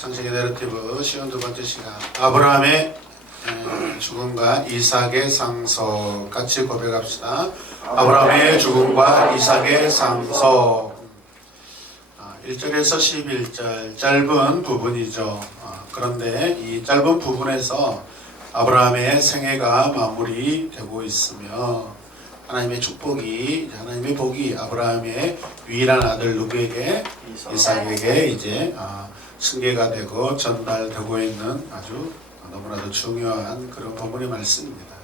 창세기 내러티브 시간 두 번째 시간, 아브라함의 죽음과 이삭의 상속 같이 고백합시다. 아브라함의 죽음과 이삭의 상속. 1절에서 11절 짧은 부분이죠. 그런데 이 짧은 부분에서 아브라함의 생애가 마무리되고 있으며 하나님의 축복이, 하나님의 복이 아브라함의 유일한 아들 누구에게? 이삭에게 이제 승계가 되고 전달되고 있는 아주 너무나도 중요한 그런 본문의 말씀입니다.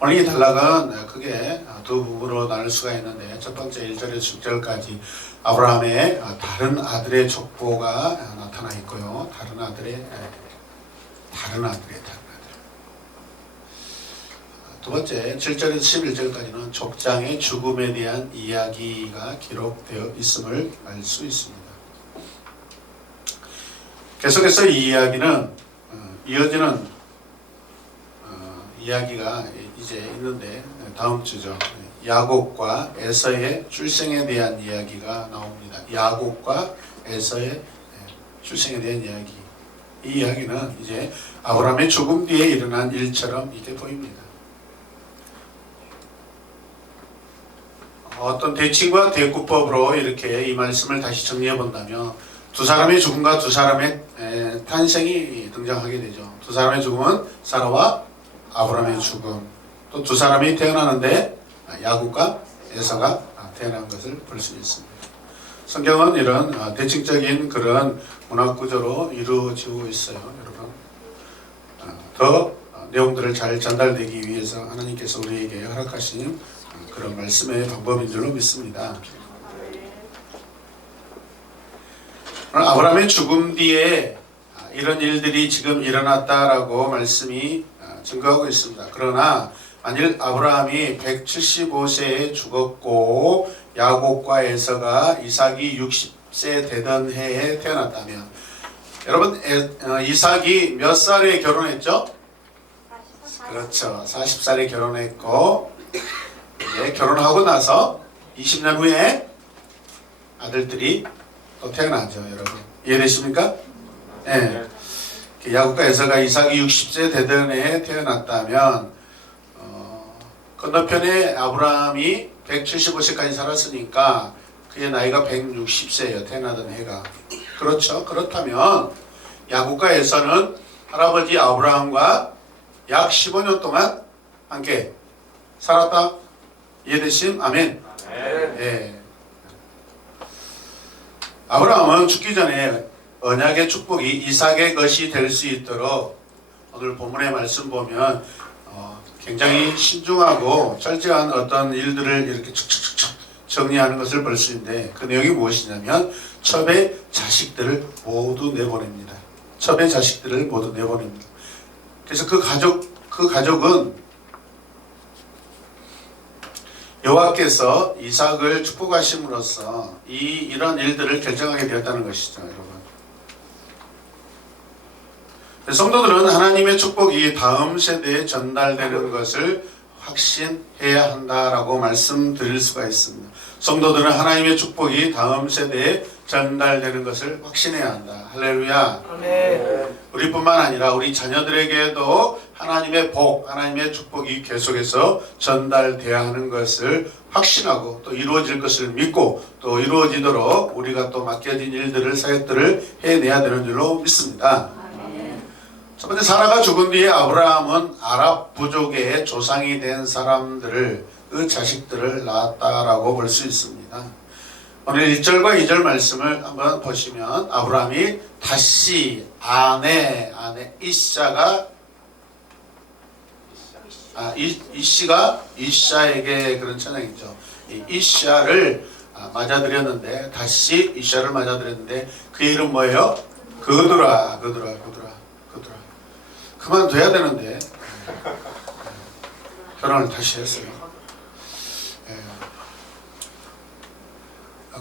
오늘 이 단락은 크게 두 부분으로 나눌 수가 있는데, 첫 번째 1절에서 6절까지 아브라함의 다른 아들의 족보가 나타나 있고요. 다른 아들. 두 번째 7절에서 11절까지는 족장의 죽음에 대한 이야기가 기록되어 있음을 알 수 있습니다. 계속해서 이 이야기는 이어지는 이야기가 이제 있는데, 다음 주죠. 야곱과 에서의 출생에 대한 이야기가 나옵니다. 야곱과 에서의 출생에 대한 이야기. 이 이야기는 이제 아브라함의 죽음 뒤에 일어난 일처럼 이렇게 보입니다. 어떤 대칭과 대꾸법으로 이렇게 이 말씀을 다시 정리해 본다면, 두 사람의 죽음과 두 사람의 탄생이 등장하게 되죠. 두 사람의 죽음은 사라와 아브라함의 죽음, 또 두 사람이 태어나는데 야곱과 에서가 태어난 것을 볼 수 있습니다. 성경은 이런 대칭적인 그런 문학 구조로 이루어지고 있어요. 여러분, 더 내용들을 잘 전달되기 위해서 하나님께서 우리에게 허락하신 그런 말씀의 방법인 줄로 믿습니다. 오늘 아브라함의 죽음 뒤에 이런 일들이 지금 일어났다라고 말씀이 증거하고 있습니다. 그러나 만일 아브라함이 175세에 죽었고 야곱과 에서가 이삭이 60세 되던 해에 태어났다면, 여러분, 이삭이 몇 살에 결혼했죠? 그렇죠. 40살에 결혼했고, 이제 결혼하고 나서 20년 후에 아들들이 또 태어나죠. 여러분, 이해되십니까? 네. 야곱과 에서가 이삭이 60세 되던 해에 태어났다면, 건너편에 아브라함이 175세까지 살았으니까 그의 나이가 160세예요. 태어나던 해가. 그렇죠. 그렇다면 야곱과 에서는 할아버지 아브라함과 약 15년 동안 함께 살았다. 이해되심? 아멘. 네. 아브라함은 죽기 전에 언약의 축복이 이삭의 것이 될 수 있도록 오늘 본문의 말씀 보면 굉장히 신중하고 철저한 어떤 일들을 이렇게 축축축축 정리하는 것을 볼 수 있는데, 그 내용이 무엇이냐면 첩의 자식들을 모두 내보냅니다. 첩의 자식들을 모두 내보냅니다. 그래서 그 가족은 여호와께서 이삭을 축복하심으로써 이런 일들을 결정하게 되었다는 것이죠. 여러분, 성도들은 하나님의 축복이 다음 세대에 전달되는 것을 확신해야 한다라고 말씀드릴 수가 있습니다. 성도들은 하나님의 축복이 다음 세대에 전달되는 것을 확신해야 한다. 할렐루야. 아멘. 우리뿐만 아니라 우리 자녀들에게도 하나님의 복, 하나님의 축복이 계속해서 전달돼야 하는 것을 확신하고, 또 이루어질 것을 믿고, 또 이루어지도록 우리가 또 맡겨진 일들을, 사역들을 해내야 되는 줄로 믿습니다. 첫 번째, 사라가 죽은 뒤에 아브라함은 아랍 부족의 조상이 된 사람들을, 그 자식들을 낳았다라고 볼 수 있습니다. 오늘 1절과 2절 말씀을 한번 보시면, 아브라함이 다시 아내 이샤가 이샤에게 그런 찬양이죠. 이샤를 맞아들였는데, 다시 이샤를 맞아들였는데, 그의 이름 뭐예요? 그드라. 그만둬야 되는데 결혼을 다시 했어요.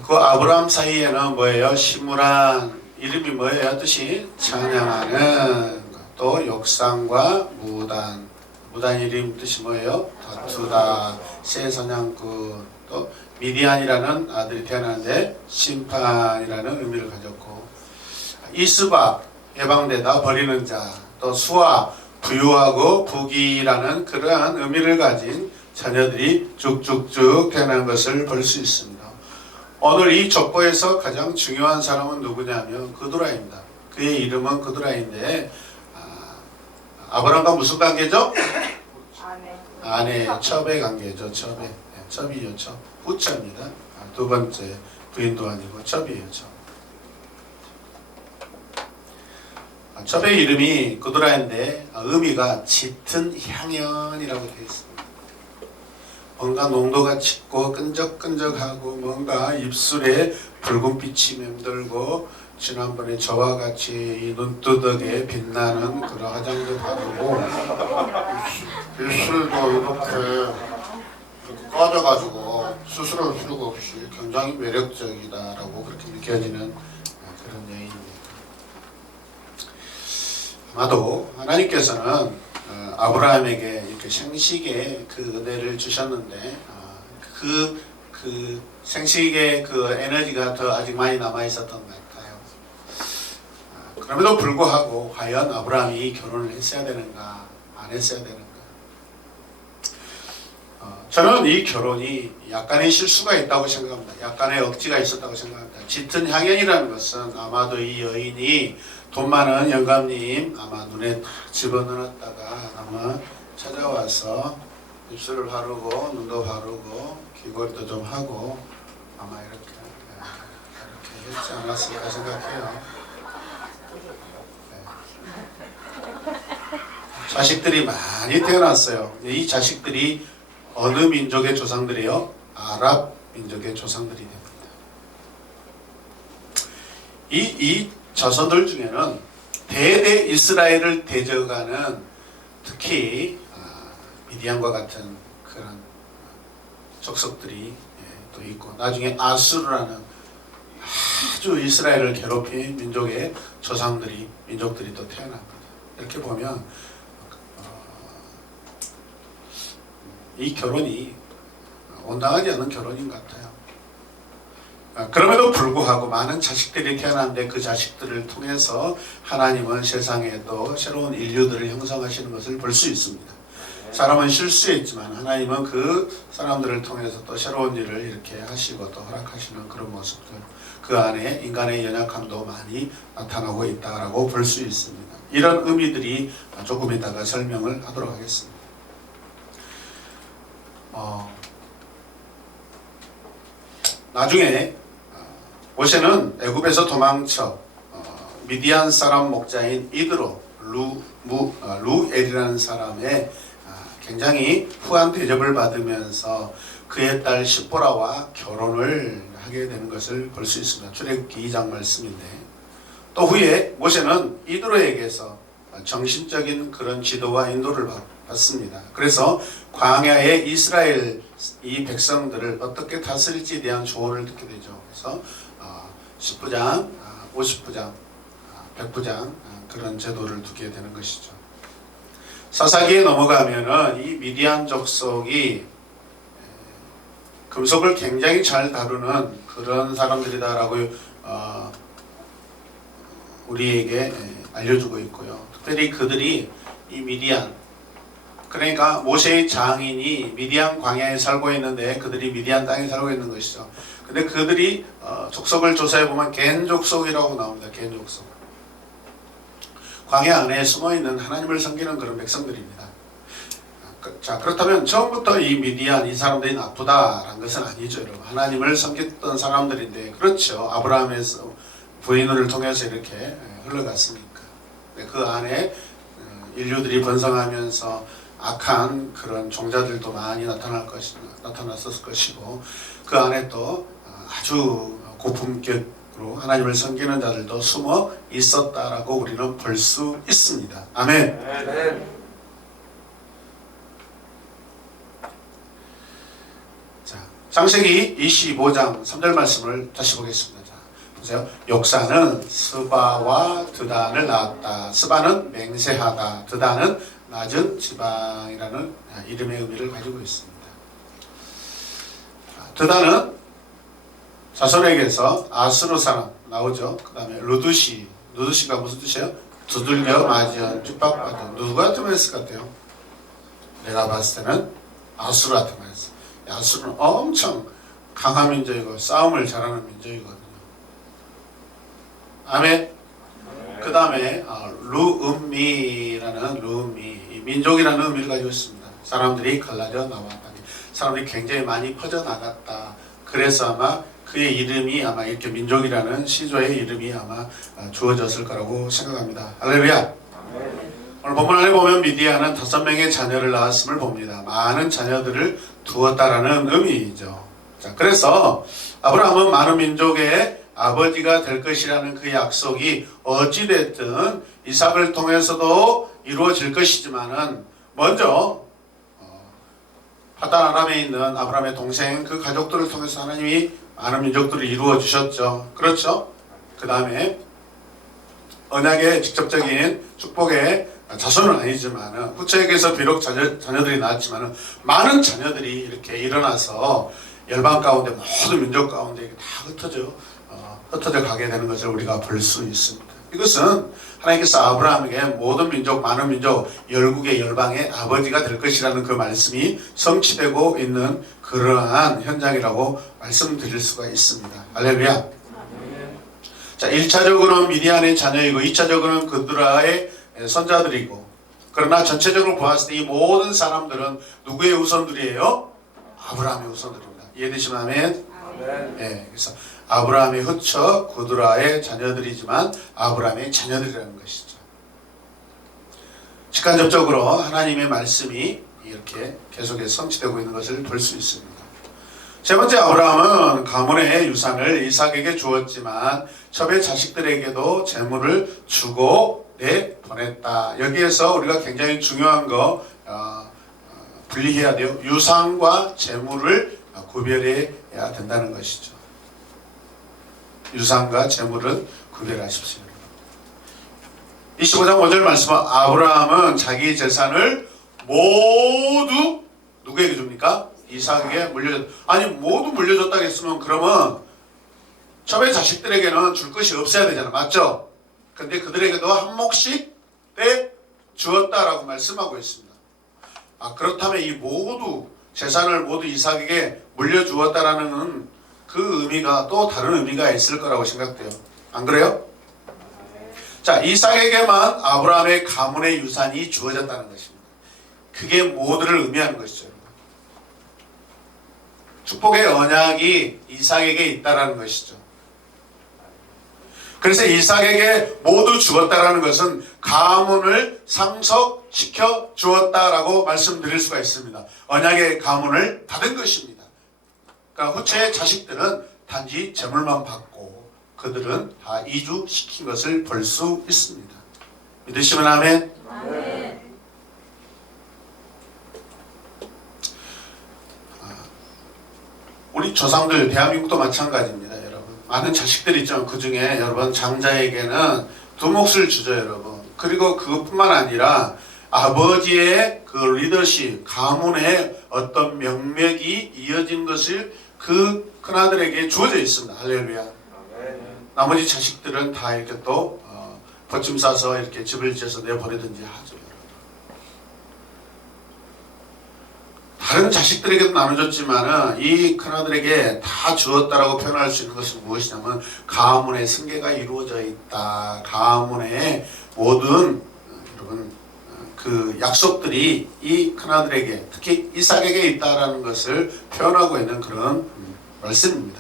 그 아브라함 사이에는 뭐예요? 시므란, 이름이 뭐예요? 뜻이 찬양하는, 또 욕상과 무단 이름 뜻이 뭐예요? 다투다, 새 사냥꾼, 또 미디안이라는 아들이 태어났는데 심판이라는 의미를 가졌고, 이스바 해방되다 버리는 자, 또 수아 부유하고 부귀라는 그러한 의미를 가진 자녀들이 쭉쭉쭉 태어난 것을 볼 수 있습니다. 오늘 이 족보에서 가장 중요한 사람은 누구냐면 그두라입니다. 그의 이름은 그두라인데 아브람과 무슨 관계죠? 아내 첩의 관계죠. 첩이요. 첩. 후처입니다. 두 번째 부인도 아니고 첩이에요. 첩. 첩의 이름이 그두라인데 의미가 짙은 향연이라고 되어 있습니다. 뭔가 농도가 짙고 끈적끈적하고 뭔가 입술에 붉은빛이 맴돌고 지난번에 저와 같이 이 눈두덕에 빛나는 그런 화장도 바르고 입술도 이렇게 꺼져가지고 수술할 필요가 없이 굉장히 매력적이다라고 그렇게 느껴지는 그런 여인입니다. 아마도 하나님께서는 아브라함에게 이렇게 생식의 그 은혜를 주셨는데 그 생식의 그 에너지가 더 아직 많이 남아 있었던 것 같아요. 그럼에도 불구하고 과연 아브라함이 결혼을 했어야 되는가 안 했어야 되는가? 저는 이 결혼이 약간의 실수가 있다고 생각합니다. 약간의 억지가 있었다고 생각합니다. 짙은 향연이라는 것은 아마도 이 여인이 돈 많은 영감님 아마 눈에 탁 집어넣었다가 아마 찾아와서 입술을 바르고 눈도 바르고 귀걸이도 좀 하고 아마 이렇게 했지 않았을까 생각해요. 자식들이 많이 태어났어요. 이 자식들이 어느 민족의 조상들이요? 아랍 민족의 조상들이 됩니다. 이 자손들 중에는 대대 이스라엘을 대적하는 특히 미디안과 같은 그런 족속들이 또 있고 나중에 아수르라는 아주 이스라엘을 괴롭힌 민족들이 또 태어납니다. 이렇게 보면 이 결혼이 온당하지 않은 결혼인 것 같아요. 그럼에도 불구하고 많은 자식들이 태어났는데 그 자식들을 통해서 하나님은 세상에 또 새로운 인류들을 형성하시는 것을 볼 수 있습니다. 사람은 실수했지만 하나님은 그 사람들을 통해서 또 새로운 일을 이렇게 하시고 또 허락하시는 그런 모습들, 그 안에 인간의 연약함도 많이 나타나고 있다라고 볼 수 있습니다. 이런 의미들이 조금 이따가 설명을 하도록 하겠습니다. 나중에 모세는 애굽에서 도망쳐 미디안 사람 목자인 이드로 루엘이라는 사람의 굉장히 후한 대접을 받으면서 그의 딸 시보라와 결혼을 하게 되는 것을 볼 수 있습니다. 출애굽기 2장 말씀인데 또 후에 모세는 이드로에게서 정신적인 그런 지도와 인도를 받습니다. 그래서 광야에 이스라엘 이 백성들을 어떻게 다스릴지에 대한 조언을 듣게 되죠. 그래서 10부장, 50부장, 100부장 그런 제도를 두게 되는 것이죠. 사사기에 넘어가면은 이 미디안 족속이 금속을 굉장히 잘 다루는 그런 사람들이다라고 우리에게 알려주고 있고요. 특별히 그들이 이 미디안, 그러니까 모세의 장인이 미디안 광야에 살고 있는데 그들이 미디안 땅에 살고 있는 것이죠. 근데 그들이 족속을 조사해 보면 겐 족속이라고 나옵니다. 겐 족속. 광야 안에 숨어있는 하나님을 섬기는 그런 백성들입니다. 자, 그렇다면 처음부터 이 미디안 이 사람들이 나쁘다라는 것은 아니죠. 여러분. 하나님을 섬겼던 사람들인데 그렇죠. 아브라함의 부인을 통해서 이렇게 흘러갔으니까. 그 안에 인류들이 번성하면서 악한 그런 종자들도 많이 나타났었을 것이고 그 안에 또 아주 고품격으로 하나님을 섬기는 자들도 숨어 있었다라고 우리는 볼 수 있습니다. 아멘. 아멘. 자, 창세기 25장 3절 말씀을 다시 보겠습니다. 자, 보세요. 욕사는 스바와 드단을 낳았다. 스바는 맹세하다. 드단은 낮은 지방이라는 이름의 의미를 가지고 있습니다. 드단은 자손에게서 아수르 사람 나오죠. 그 다음에 루두시 누드신가 무슨 뜻이에요? 두들겨 맞은, 핍박받은. 누구한테 했을 것 같아요? 내가 봤을 때는 아수르한테 했어. 아수르는 엄청 강한 민족이고 싸움을 잘하는 민족이거든요. 아멘. 그 다음에 루음미라는 루음미, 민족이라는 의미를 가지고 있습니다. 사람들이 갈라져 나왔다. 사람들이 굉장히 많이 퍼져나갔다. 그래서 아마 그의 이름이 아마 이렇게 민족이라는 시조의 이름이 아마 주어졌을 거라고 생각합니다. 할렐루야. 오늘 본문 안에 보면 미디안은 5명의 자녀를 낳았음을 봅니다. 많은 자녀들을 두었다라는 의미이죠. 자, 그래서 아브라함은 많은 민족의 아버지가 될 것이라는 그 약속이 어찌됐든 이삭을 통해서도 이루어질 것이지만은 먼저 파단 아람에 있는 아브라함의 동생 그 가족들을 통해서 하나님이 많은 민족들을 이루어 주셨죠. 그렇죠? 그 다음에 언약의 직접적인 축복의 자손은 아니지만 후처에게서 비록 자녀들이 나왔지만 많은 자녀들이 이렇게 일어나서 열방 가운데 모든 민족 가운데 다 흩어져 가게 되는 것을 우리가 볼 수 있습니다. 이것은 하나님께서 아브라함에게 모든 민족, 많은 민족, 열국의 열방의 아버지가 될 것이라는 그 말씀이 성취되고 있는 그러한 현장이라고 말씀드릴 수가 있습니다. 할렐루야. 자, 1차적으로는 미디안의 자녀이고 2차적으로는 그드라의 손자들이고, 그러나 전체적으로 보았을 때 이 모든 사람들은 누구의 후손들이에요? 아브라함의 후손들입니다. 이해되시면 아멘? 네, 그래서 아브라함의 후처 그드라의 자녀들이지만 아브라함의 자녀들이라는 것이죠. 직간접적으로 하나님의 말씀이 이렇게 계속해서 성취되고 있는 것을 볼 수 있습니다. 세 번째, 아브라함은 가문의 유산을 이삭에게 주었지만 첩의 자식들에게도 재물을 주고 내보냈다. 여기에서 우리가 굉장히 중요한 거 분리해야 돼요. 유산과 재물을 구별해야 된다는 것이죠. 유산과 재물은 구별하십시오. 25장 5절 말씀은 아브라함은 자기 재산을 모두 누구에게 줍니까? 이삭에게 물려줬다. 아니, 모두 물려줬다고 했으면 그러면 첩의 자식들에게는 줄 것이 없어야 되잖아. 맞죠? 근데 그들에게도 한 몫씩 떼 주었다라고 말씀하고 있습니다. 그렇다면 이 모두 재산을 모두 이삭에게 물려주었다라는 그 의미가 또 다른 의미가 있을 거라고 생각돼요. 안 그래요? 자, 이삭에게만 아브라함의 가문의 유산이 주어졌다는 것입니다. 그게 모두를 의미하는 것이죠. 축복의 언약이 이삭에게 있다라는 것이죠. 그래서 이삭에게 모두 주었다라는 것은 가문을 상속시켜 주었다라고 말씀드릴 수가 있습니다. 언약의 가문을 받은 것입니다. 그러니까 후처의 자식들은 단지 재물만 받고 그들은 다 이주시킨 것을 볼 수 있습니다. 믿으시면 아멘? 아멘. 우리 조상들, 대한민국도 마찬가지입니다, 여러분. 많은 자식들이 있지만 그 중에 여러분 장자에게는 두 몫을 주죠, 여러분. 그리고 그것뿐만 아니라 아버지의 그 리더십, 가문의 어떤 명맥이 이어진 것을 그 큰아들에게 주어져 있습니다. 할렐루야. 나머지 자식들은 다 이렇게 또 버침 싸서 이렇게 집을 지어서 내보내든지 하죠. 다른 자식들에게도 나눠줬지만은 이 큰아들에게 다 주었다라고 표현할 수 있는 것은 무엇이냐면 가문의 승계가 이루어져 있다. 가문의 모든 여러분 그 약속들이 이 큰아들에게, 특히 이삭에게 있다라는 것을 표현하고 있는 그런 말씀입니다.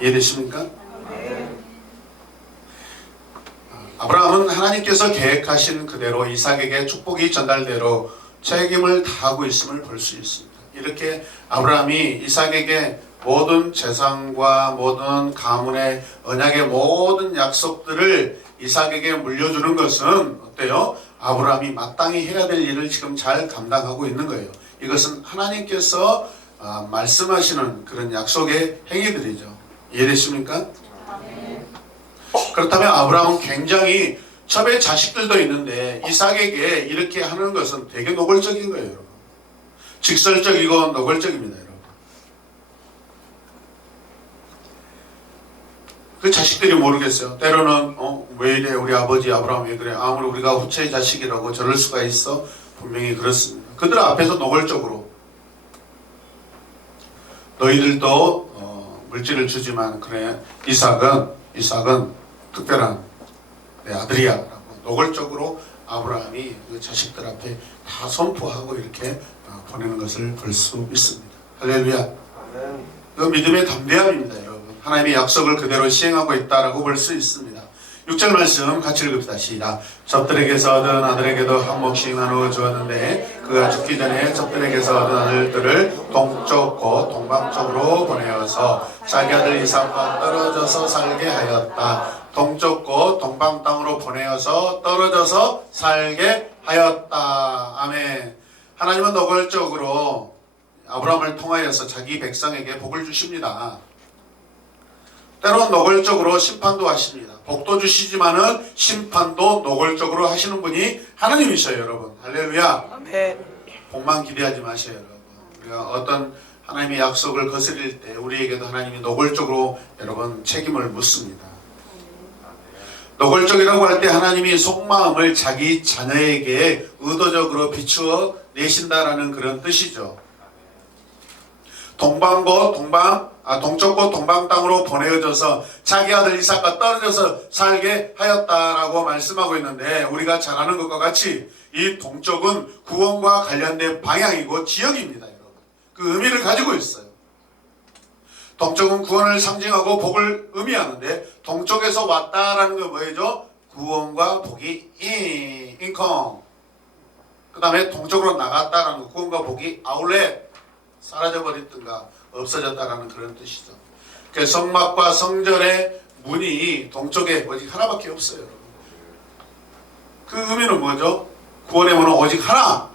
이해되십니까? 아브라함은 하나님께서 계획하신 그대로 이삭에게 축복이 전달대로 책임을 다하고 있음을 볼 수 있습니다. 이렇게 아브라함이 이삭에게 모든 재산과 모든 가문의 언약의 모든 약속들을 이삭에게 물려주는 것은 어때요? 아브라함이 마땅히 해야 될 일을 지금 잘 감당하고 있는 거예요. 이것은 하나님께서 말씀하시는 그런 약속의 행위들이죠. 이해되십니까? 그렇다면 아브라함은 굉장히 첩의 자식들도 있는데 이삭에게 이렇게 하는 것은 되게 노골적인 거예요, 여러분. 직설적이고 노골적입니다, 여러분. 그 자식들이 모르겠어요. 때로는 왜 이래 우리 아버지 아브라함 왜 그래 아무리 우리가 후체의 자식이라고 저럴 수가 있어. 분명히 그렇습니다. 그들 앞에서 노골적으로 너희들도 물질을 주지만 그래 이삭은 특별한 내 아들이야 라고 노골적으로 아브라함이 그 자식들 앞에 다 선포하고 이렇게 보내는 것을 볼 수 있습니다. 할렐루야. 그 믿음의 담대함입니다. 여러분 하나님의 약속을 그대로 시행하고 있다라고 볼 수 있습니다. 6절 말씀 같이 읽읍시다. 시작. 젖들에게서 얻은 아들에게도 한 몫씩 나누어 주었는데 그가 죽기 전에 젖들에게서 얻은 아들들을 동쪽 곧 동방쪽으로 보내어서 자기 아들 이삭과 떨어져서 살게 하였다. 동쪽 곧 동방 땅으로 보내어서 떨어져서 살게 하였다. 아멘. 하나님은 노골적으로 아브라함을 통하여서 자기 백성에게 복을 주십니다. 때론 노골적으로 심판도 하십니다. 복도 주시지만은 심판도 노골적으로 하시는 분이 하나님이셔요, 여러분. 할렐루야. 아멘. 복만 기대하지 마세요, 여러분. 우리가 어떤 하나님의 약속을 거스릴 때 우리에게도 하나님이 노골적으로 여러분 책임을 묻습니다. 노골적이라고 할 때 하나님이 속마음을 자기 자녀에게 의도적으로 비추어 내신다라는 그런 뜻이죠. 동쪽 곧 동방 땅으로 보내어져서 자기 아들 이삭과 떨어져서 살게 하였다라고 말씀하고 있는데 우리가 잘 아는 것과 같이 이 동쪽은 구원과 관련된 방향이고 지역입니다. 여러분. 그 의미를 가지고 있어요. 동쪽은 구원을 상징하고 복을 의미하는데 동쪽에서 왔다라는 건 뭐예요? 구원과 복이 인컴. 그 다음에 동쪽으로 나갔다라는 거 구원과 복이 아울렛 사라져버렸든가 없어졌다라는 그런 뜻이죠. 그 성막과 성전의 문이 동쪽에 오직 하나밖에 없어요. 여러분. 그 의미는 뭐죠? 구원의 문은 오직 하나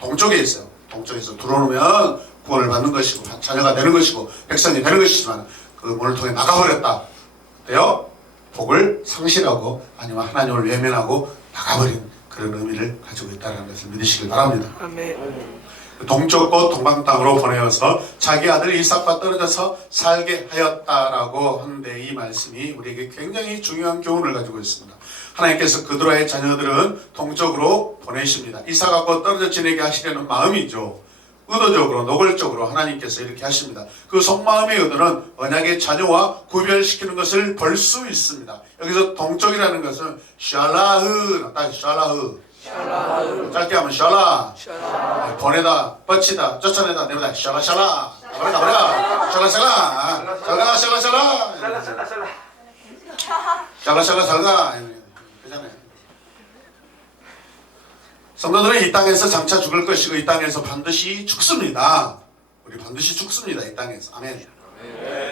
동쪽에 있어요. 동쪽에서 들어오면 구원을 받는 것이고 자녀가 되는 것이고 백성이 되는 것이지만 그 문을 통해 나가버렸다. 그때요 복을 상실하고 아니면 하나님을 외면하고 나가버린 그런 의미를 가지고 있다는 것을 믿으시길 바랍니다. 아멘. 동쪽 곧 동방 땅으로 보내어서 자기 아들 이삭과 떨어져서 살게 하였다라고 하는데 이 말씀이 우리에게 굉장히 중요한 교훈을 가지고 있습니다. 하나님께서 그들의 자녀들은 동쪽으로 보내십니다. 이삭하고 떨어져 지내게 하시려는 마음이죠. 의도적으로 노골적으로 하나님께서 이렇게 하십니다. 그 속마음의 의도는 언약의 자녀와 구별시키는 것을 볼 수 있습니다. 여기서 동쪽이라는 것은 샬라흐, 다시 샬라흐. 짧게 하면 샬라. 보내다, 뻗치다, 쫓아내다, 내보다 샬라. 버려가. 샬라. 그잖아요. 성도들은 이 땅에서 장차 죽을 것이고 이 땅에서 반드시 죽습니다. 우리 반드시 죽습니다. 이 땅에서. 아멘.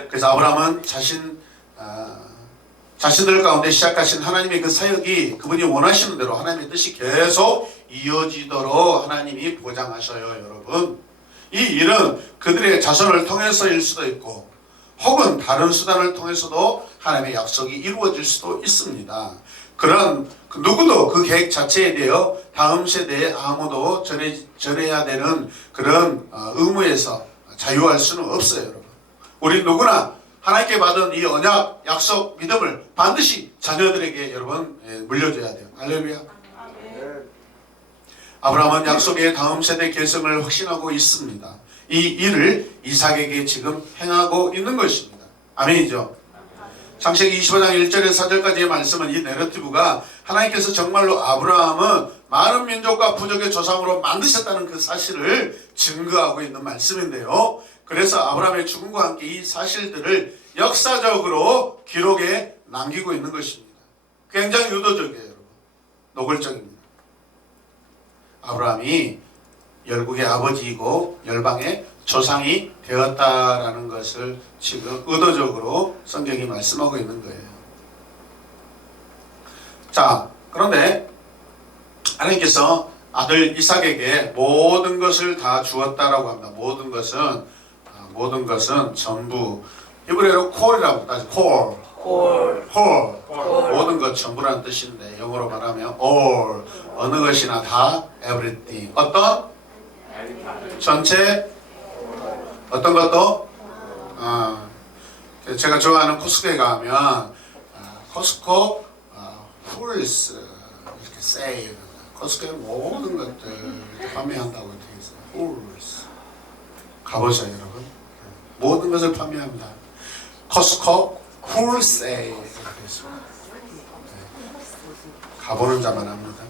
그래서 아브라함은 자신들 가운데 시작하신 하나님의 그 사역이 그분이 원하시는 대로 하나님의 뜻이 계속 이어지도록 하나님이 보장하셔요. 여러분 이 일은 그들의 자손을 통해서일 수도 있고 혹은 다른 수단을 통해서도 하나님의 약속이 이루어질 수도 있습니다. 그런 누구도 그 계획 자체에 대해 다음 세대에 아무도 전해야 되는 그런 의무에서 자유할 수는 없어요. 여러분 우리 누구나 하나님께 받은 이 언약, 약속, 믿음을 반드시 자녀들에게 여러분 물려줘야 돼요. 할렐루야. 아브라함은 약속의 다음 세대 계승을 확신하고 있습니다. 이 일을 이삭에게 지금 행하고 있는 것입니다. 아멘이죠. 창세기 25장 1절에서 4절까지의 말씀은 이 내러티브가 하나님께서 정말로 아브라함은 많은 민족과 부족의 조상으로 만드셨다는 그 사실을 증거하고 있는 말씀인데요. 그래서 아브라함의 죽음과 함께 이 사실들을 역사적으로 기록에 남기고 있는 것입니다. 굉장히 의도적이에요. 여러분. 노골적입니다. 아브라함이 열국의 아버지이고 열방의 조상이 되었다라는 것을 지금 의도적으로 성경이 말씀하고 있는 거예요. 자, 그런데 하나님께서 아들 이삭에게 모든 것을 다 주었다라고 합니다. 모든 것은 전부 히브리어로 콜이라고 따지 콜. 모든 것 전부라는 뜻인데 영어로 말하면 all 어느 것이나 다 everything 어떤 전체 어떤 것도 제가 좋아하는 코스코에 가면 코스코 훌스 이렇게 세일, 코스코의 모든 것들 이렇게 판매한다고 되어 있어요. 훌스 가보죠 여러분. 모든 것을 판매합니다. 코스코 훌세일 이렇게 있습니다. 가보는 자만 합니다.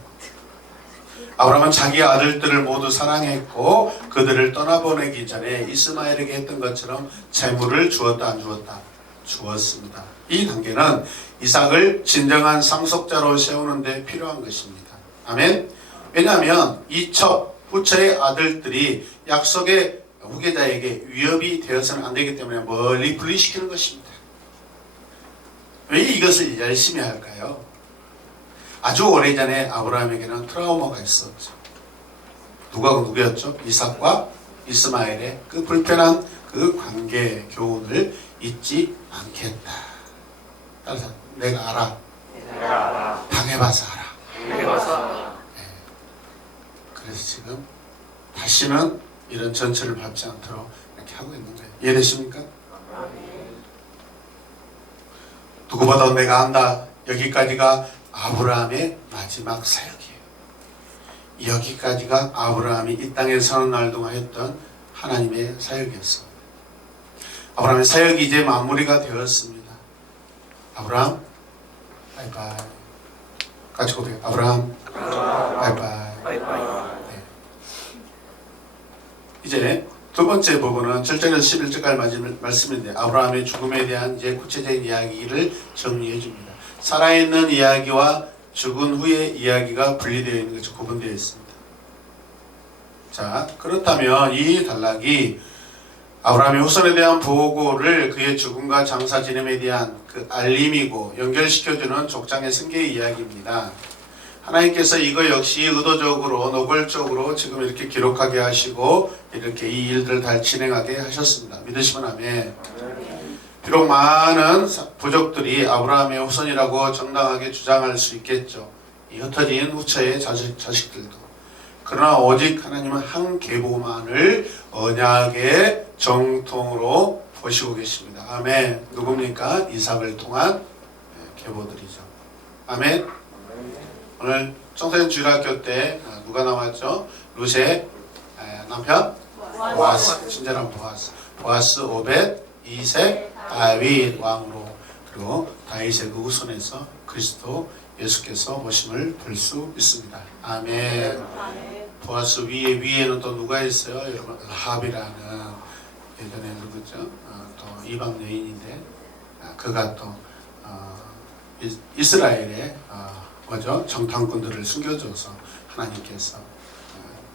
아브라함은 자기 아들들을 모두 사랑했고 그들을 떠나보내기 전에 이스마엘에게 했던 것처럼 재물을 주었다 안 주었다? 주었습니다. 이 단계는 이삭을 진정한 상속자로 세우는 데 필요한 것입니다. 아멘. 왜냐하면 이첩 후처의 아들들이 약속의 후계자에게 위협이 되어서는 안 되기 때문에 멀리 분리시키는 것입니다. 왜 이것을 열심히 할까요? 아주 오래전에 아브라함에게는 트라우마가 있었죠. 누구였죠? 이삭과 이스마엘의 그 불편한 그 관계 교훈을 잊지 않겠다. 따라서 내가 알아. 당해봐서 알아. 네. 그래서 지금 다시는 이런 전철을 밟지 않도록 이렇게 하고 있는 거예요. 이해되십니까? 누구보다 내가 안다. 여기까지가 아브라함의 마지막 사역이에요. 여기까지가 아브라함이 이 땅에 사는 날 동안 했던 하나님의 사역이었습니다. 아브라함의 사역이 이제 마무리가 되었습니다. 아브라함 바이바이. 같이 고백해요. 아브라함 바이바이. 네. 이제 두 번째 부분은 7절에서 11절까지 말씀인데 아브라함의 죽음에 대한 이제 구체적인 이야기를 정리해 줍니다. 살아있는 이야기와 죽은 후의 이야기가 분리되어 있는 것이 구분되어 있습니다. 자, 그렇다면 이 단락이 아브라함의 후손에 대한 보고를 그의 죽음과 장사 지냄에 대한 그 알림이고 연결시켜주는 족장의 승계의 이야기입니다. 하나님께서 이거 역시 의도적으로 노골적으로 지금 이렇게 기록하게 하시고 이렇게 이 일들을 다 진행하게 하셨습니다. 믿으시면 아멘. 비록 많은 부족들이 아브라함의 후손이라고 정당하게 주장할 수 있겠죠. 이 흩어진 후처의 자식들도. 그러나 오직 하나님은 한 계보만을 언약의 정통으로 보시고 계십니다. 아멘. 누굽니까? 이삭을 통한 계보들이죠. 아멘. 오늘 청소년 주일학교 때 누가 나왔죠? 루세 남편? 보아스. 친절한 보아스. 보아스, 오벳, 이색, 다윗 왕으로, 그리고 다윗의 그 후손에서 그리스도 예수께서 오심을 볼 수 있습니다. 아멘. 보아스 위에는 또 누가 있어요? 여러분, 라합이라는 예전에 누구죠? 또 이방 여인인데 그가 또 이스라엘의 뭐죠? 정탐꾼들을 숨겨줘서 하나님께서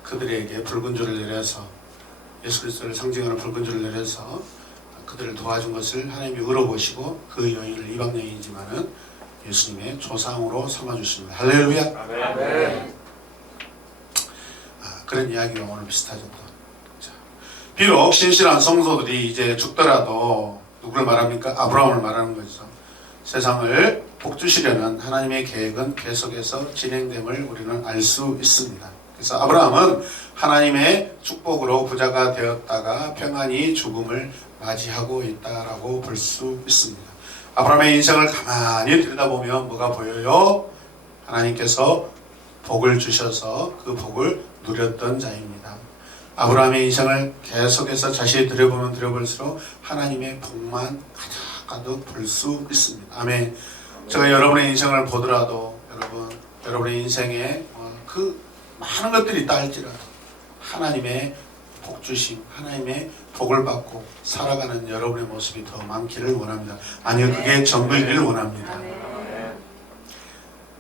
그들에게 붉은 줄을 내려서 예수 그리스도를 상징하는 붉은 줄을 내려서 그들을 도와준 것을 하나님이 의로보시고 그 여인을 이방 여인이지만은 예수님의 조상으로 삼아주십니다. 할렐루야. 아멘. 그런 이야기가 오늘 비슷하죠. 자, 비록 신실한 성도들이 이제 죽더라도 누구를 말합니까? 아브라함을 말하는 거죠. 세상을 복주시려는 하나님의 계획은 계속해서 진행됨을 우리는 알 수 있습니다. 그래서 아브라함은 하나님의 축복으로 부자가 되었다가 평안히 죽음을 맞이하고 있다라고 볼 수 있습니다. 아브라함의 인생을 가만히 들여다보면 뭐가 보여요? 하나님께서 복을 주셔서 그 복을 누렸던 자입니다. 아브라함의 인생을 계속해서 자세히 들여볼수록 하나님의 복만 가득 볼 수 있습니다. 아멘. 제가 여러분의 인생을 보더라도 여러분의 인생에 그 많은 것들이 있다 할지라도 하나님의 복주심, 하나님의 복을 받고 살아가는 여러분의 모습이 더 많기를 원합니다. 아니요, 그게 전부이기를 원합니다.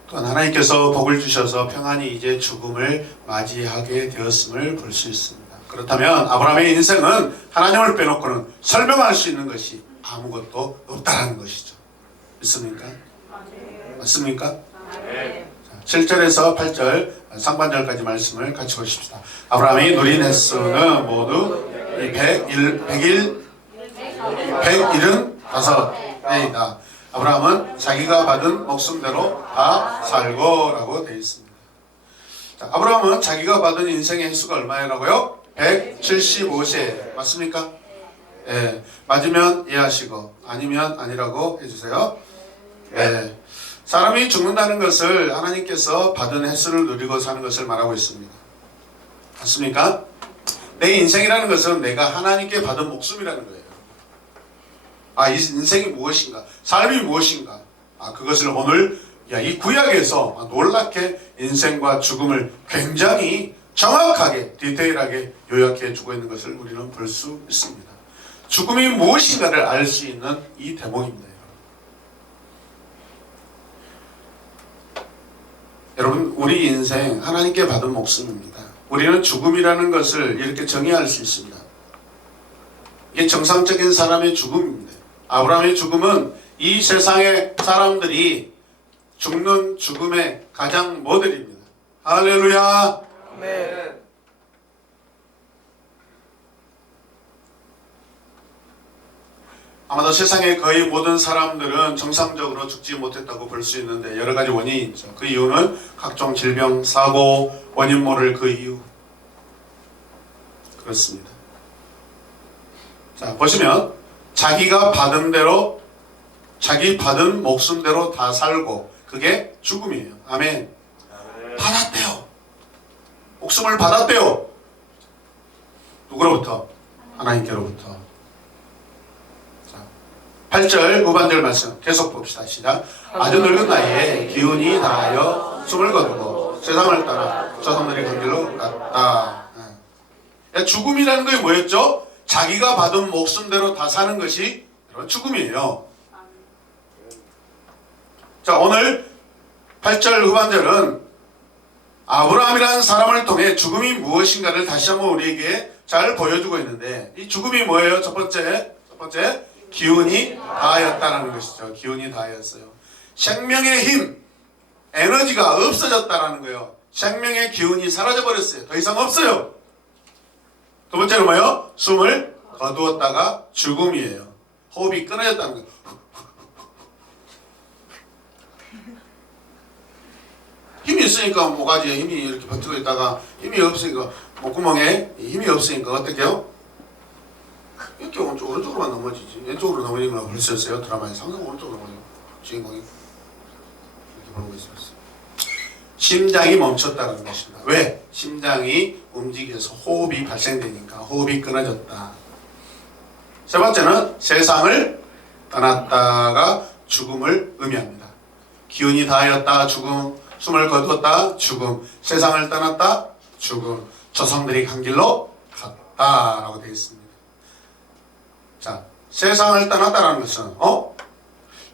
또한 하나님께서 복을 주셔서 평안히 이제 죽음을 맞이하게 되었음을 볼 수 있습니다. 그렇다면 아브라함의 인생은 하나님을 빼놓고는 설명할 수 있는 것이 아무것도 없다는 것이죠. 믿습니까? 맞습니까? 7절에서 8절 상반절까지 말씀을 같이 보십시다. 아브라함이 누린 횟수는 모두 175회이다. 아브라함은 자기가 받은 목숨대로 다 살고 라고 되어 있습니다. 자, 아브라함은 자기가 받은 인생의 횟수가 얼마라고요? 175세 맞습니까? 예, 맞으면 예 하시고 아니면 아니라고 해주세요. 예, 사람이 죽는다는 것을 하나님께서 받은 횟수를 누리고 사는 것을 말하고 있습니다. 맞습니까? 내 인생이라는 것은 내가 하나님께 받은 목숨이라는 거예요. 아, 이 인생이 무엇인가? 삶이 무엇인가? 아, 그것을 오늘 이 구약에서 놀랍게 인생과 죽음을 굉장히 정확하게 디테일하게 요약해 주고 있는 것을 우리는 볼 수 있습니다. 죽음이 무엇인가를 알 수 있는 이 대목입니다. 여러분, 우리 인생 하나님께 받은 목숨입니다. 우리는 죽음이라는 것을 이렇게 정의할 수 있습니다. 이게 정상적인 사람의 죽음입니다. 아브라함의 죽음은 이 세상의 사람들이 죽는 죽음의 가장 모델입니다. 할렐루야. 아멘. 아마도 세상의 거의 모든 사람들은 정상적으로 죽지 못했다고 볼 수 있는데 여러 가지 원인이 있죠. 그 이유는 각종 질병, 사고, 원인 모를 그 이유. 그렇습니다. 자, 보시면 자기가 받은 대로 자기 받은 목숨대로 다 살고 그게 죽음이에요. 아멘. 받았대요. 목숨을 받았대요. 누구로부터? 하나님께로부터. 8절 후반절 말씀 계속 봅시다. 시작. 아주 늙은 나이에 기운이 다하여 숨을 거두고 세상을 따라 조상들이 간 길로 갔다. 죽음이라는 게 뭐였죠? 자기가 받은 목숨대로 다 사는 것이 죽음이에요. 자, 오늘 8절 후반절은 아브라함이라는 사람을 통해 죽음이 무엇인가를 다시 한번 우리에게 잘 보여주고 있는데 이 죽음이 뭐예요? 첫 번째 기운이 다하였다는 것이죠. 기운이 다하였어요. 생명의 힘, 에너지가 없어졌다는 거예요. 생명의 기운이 사라져버렸어요. 더 이상 없어요. 두 번째는 뭐예요? 숨을 거두었다가 죽음이에요. 호흡이 끊어졌다는 거예요. 힘이 있으니까 모가지에 힘이 이렇게 버티고 있다가 힘이 없으니까 목구멍에 힘이 없으니까 어떻게 해요? 이렇게 오른쪽으로만 넘어지지. 왼쪽으로 넘어지는 걸 보셨어요? 드라마에서 항상 오른쪽으로 넘어져요. 주인공이 이렇게 보는 거 있었어요. 심장이 멈췄다는 것입니다. 왜? 심장이 움직여서 호흡이 발생되니까 호흡이 끊어졌다. 세 번째는 세상을 떠났다가 죽음을 의미합니다. 기운이 다하였다 죽음, 숨을 거두었다 죽음, 세상을 떠났다 죽음, 조상들이 간 길로 갔다라고 되어 있습니다. 자, 세상을 떠났다는 것은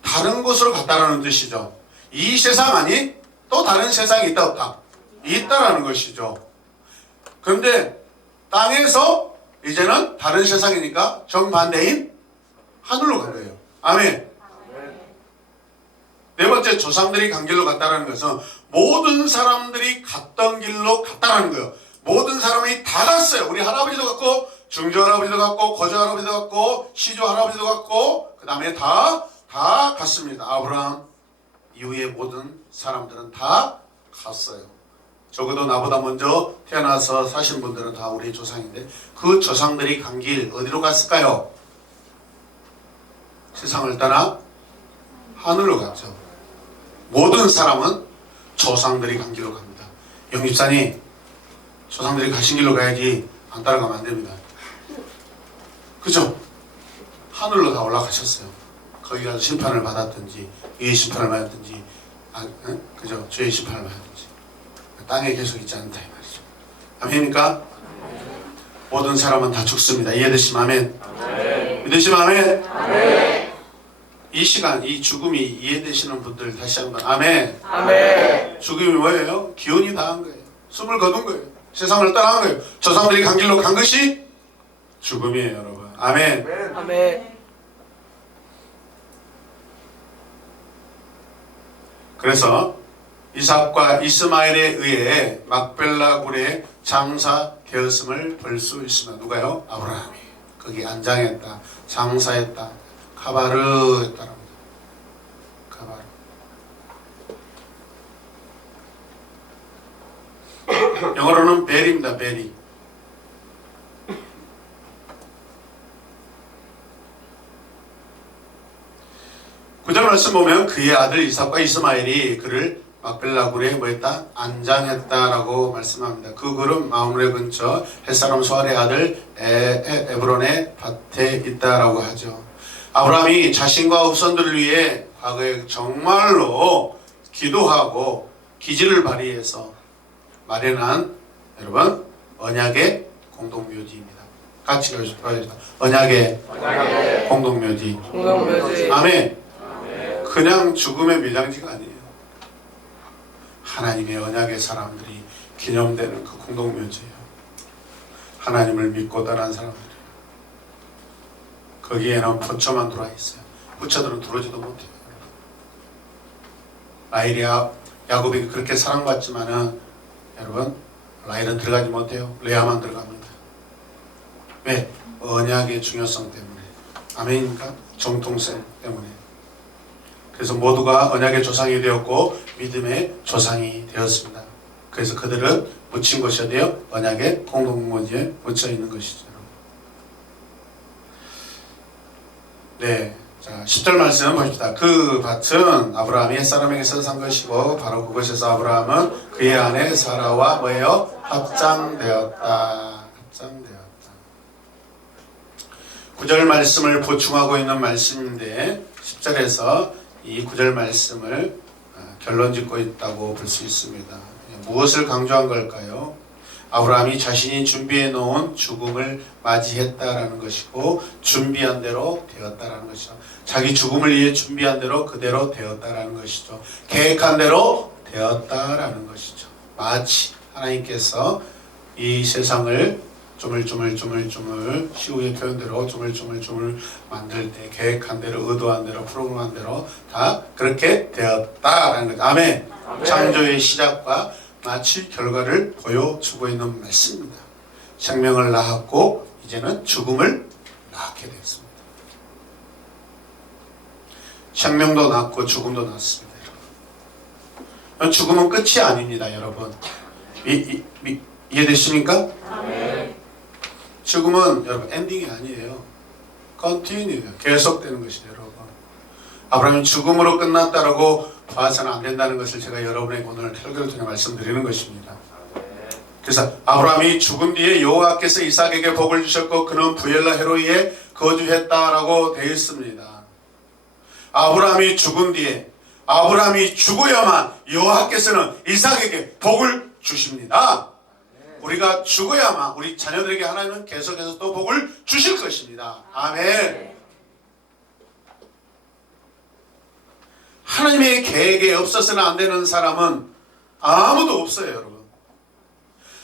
다른 곳으로 갔다라는 뜻이죠. 이 세상 아니 또 다른 세상이 있다 없다? 있다라는 것이죠. 그런데 땅에서 이제는 다른 세상이니까 정반대인 하늘로 간 거예요. 아멘. 네 번째, 조상들이 간 길로 갔다라는 것은 모든 사람들이 갔던 길로 갔다라는 거예요. 모든 사람이 다 갔어요. 우리 할아버지도 갔고 중조 할아버지도 갔고 고조 할아버지도 갔고 시조 할아버지도 갔고 그 다음에 다 갔습니다. 아브라함 이후에 모든 사람들은 다 갔어요. 적어도 나보다 먼저 태어나서 사신 분들은 다 우리 조상인데 그 조상들이 간 길 어디로 갔을까요? 세상을 떠나 하늘로 갔죠. 모든 사람은 조상들이 간 길로 갑니다. 영집사님, 조상들이 가신 길로 가야지 안 따라가면 안 됩니다. 그죠? 하늘로 다 올라가셨어요. 거기 가서 심판을 받았든지 위의 심판을 받았든지 그죠? 죄의 심판을 받았든지 땅에 계속 있지 않다 이 말이죠. 아멘입니까? 모든 사람은 다 죽습니다. 이해되시면 아멘. 믿으시면 아멘. 아멘. 이 시간 이 죽음이 이해되시는 분들 다시 한번 아멘. 아멘. 죽음이 뭐예요? 기운이 다한 거예요. 숨을 거둔 거예요. 세상을 떠난 거예요. 조상들이 간 길로 간 것이 죽음이에요, 여러분. 아멘. 아멘. 그래서 이삭과 이스마엘에 의해 막벨라 굴에 장사되었음을 볼 수 있습니다. 누가요? 아브라함이 거기 안장했다, 장사했다, 카바르 했다랍니다. 카바르. 영어로는 벨입니다. 벨이. 말씀 보면 그의 아들 이삭과 이스마엘이 그를 막벨라 굴에 뭐했다? 안장했다라고 말씀합니다. 그 굴은 마므레 근처 햇사람 소알의 아들 에브론의 밭에 있다라고 하죠. 아브라함이 자신과 후손들을 위해 과거에 정말로 기도하고 기지를 발휘해서 마련한 여러분 언약의 공동묘지입니다. 같이 가주십시오. 언약의 공동묘지. 공동묘지. 아멘. 그냥 죽음의 밀양지가 아니에요. 하나님의 언약의 사람들이 기념되는 그 공동묘지예요. 하나님을 믿고 따른 사람들이에요. 거기에는 부처만 들어와 있어요. 부처들은 들어오지도 못해요. 라헬이 야곱이 그렇게 사랑받지만은 여러분 라헬은 들어가지 못해요. 레아만 들어갑니다. 왜? 언약의 중요성 때문에. 아멘입니까? 정통성 때문에. 그래서 모두가 언약의 조상이 되었고 믿음의 조상이 되었습니다. 그래서 그들은 묻힌 것이 어디요? 언약의 공동묘지에 묻혀 있는 것이죠. 네, 자 10절 말씀 보십시다. 그 밭은 아브라함이 햇사람에게서 산 것이고 바로 그곳에서 아브라함은 그의 아내 사라와 뭐예요? 합장되었다. 9절 말씀을 보충하고 있는 말씀인데 10절에서 이 9절 말씀을 결론 짓고 있다고 볼 수 있습니다. 무엇을 강조한 걸까요? 아브라함이 자신이 준비해 놓은 죽음을 맞이했다라는 것이고 준비한 대로 되었다라는 것이죠. 자기 죽음을 위해 준비한 대로 그대로 되었다라는 것이죠. 계획한 대로 되었다라는 것이죠. 마치 하나님께서 이 세상을 조물조물 시우의 표현대로 조물조물 만들 때 계획한 대로 의도한 대로 프로그램한 대로 다 그렇게 되었다라는 거죠. 아멘. 창조의 시작과 마치 결과를 보여주고 있는 말씀입니다. 생명을 낳았고 이제는 죽음을 낳게 되었습니다. 생명도 낳고 죽음도 낳습니다. 여러분. 죽음은 끝이 아닙니다. 여러분 이해되십니까? 죽음은 여러분 엔딩이 아니에요. 컨티뉴예요. 계속되는 것이죠. 여러분 아브라함이 죽음으로 끝났다라고 봐서는 안 된다는 것을 제가 여러분에게 오늘 설교를 통해 말씀드리는 것입니다. 그래서 아브라함이 죽은 뒤에 여호와께서 이삭에게 복을 주셨고 그는 부엘라 헤로이에 거주했다라고 되어 있습니다. 아브라함이 죽은 뒤에 아브라함이 죽어야만 여호와께서는 이삭에게 복을 주십니다. 우리가 죽어야만 우리 자녀들에게 하나님은 계속해서 또 복을 주실 것입니다. 아멘. 하나님의 계획에 없어서는 안 되는 사람은 아무도 없어요. 여러분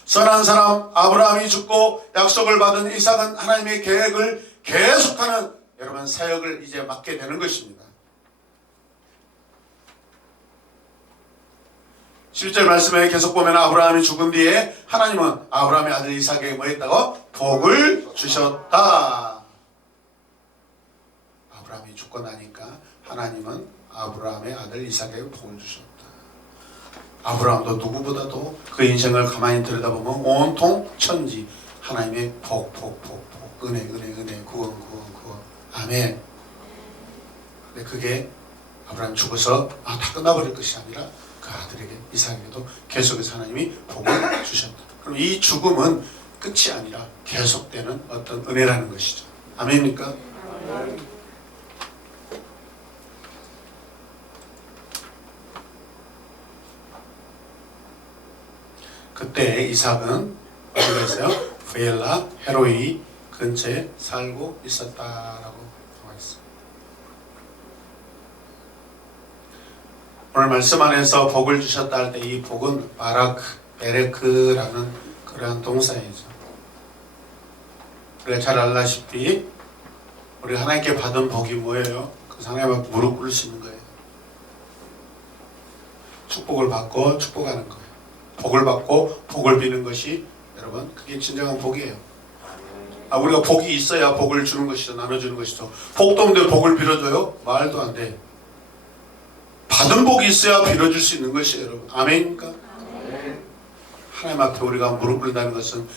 선한 사람 아브라함이 죽고 약속을 받은 이삭은 하나님의 계획을 계속하는 여러분 사역을 이제 맡게 되는 것입니다. 11절 말씀에 계속 보면 아브라함이 죽은 뒤에 하나님은 아브라함의 아들 이삭에게 뭐 했다고? 복을 주셨다. 아브라함이 죽고 나니까 하나님은 아브라함의 아들 이삭에게 복을 주셨다. 아브라함도 누구보다도 그 인생을 가만히 들여다보면 온통 천지 하나님의 복 은혜 구원 아멘. 근데 그게 아브라함 죽어서 다 끝나버릴 것이 아니라 그 아들에게 이삭에게도 계속해서 하나님이 복을 주셨다. 그럼 이 죽음은 끝이 아니라 계속되는 어떤 은혜라는 것이죠. 아멘입니까? 그때 이삭은 어디가 있어요? 부엘라 헤로이 근처에 살고 있었다라고 나와 있습니다. 오늘 말씀 안에서 복을 주셨다 할 때 이 복은 바라크, 베레크라는 그러한 동사이죠. 우리가 잘 알다시피 우리 하나님께 받은 복이 뭐예요? 그 하나님 무릎 꿇을 수 있는 거예요. 축복을 받고 축복하는 거예요. 복을 받고 복을 비는 것이 여러분 그게 진정한 복이에요. 우리가 복이 있어야 복을 주는 것이죠. 나눠주는 것이죠. 복도 없는데 복을 빌어줘요? 말도 안 돼. 받은 복이 있어야 빌어줄 수 있는 것이에요. 여러분 아멘입니까? 하나님 앞에 우리가 무릎 꿇는다는 것은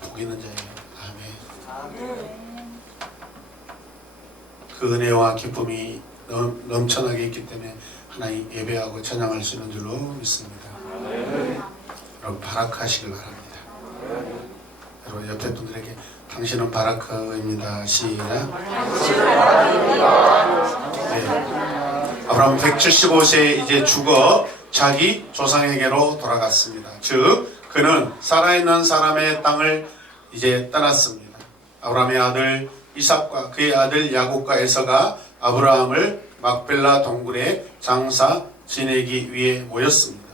복 있는 자예요. 아멘. 그 은혜와 기쁨이 넘쳐나게 있기 때문에 하나님 예배하고 찬양할 수 있는 줄로 믿습니다. 여러분 바라크하시길 바랍니다. 여러분 옆에 분들에게 당신은 바라크입니다. 시작. 네. 아브라함 175세에 이제 죽어 자기 조상에게로 돌아갔습니다. 즉 그는 살아있는 사람의 땅을 이제 떠났습니다. 아브라함의 아들 이삭과 그의 아들 야곱과 에서가 아브라함을 막벨라 동굴에 장사 지내기 위해 모였습니다.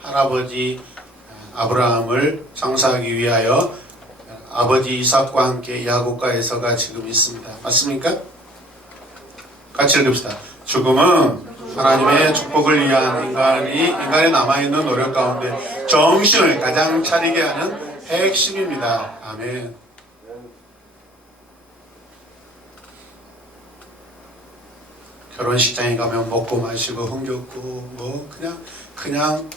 할아버지 아브라함을 장사하기 위하여 아버지 이삭과 함께 야곱과 에서가 지금 있습니다. 맞습니까? 같이 읽읍시다. 죽음은 하나님의 축복을 위한 인간의 남아있는 노력 가운데 정신을 가장 차리게 하는 핵심입니다. 아멘. 결혼식장에 가면 먹고 마시고 흥겹고 뭐 그냥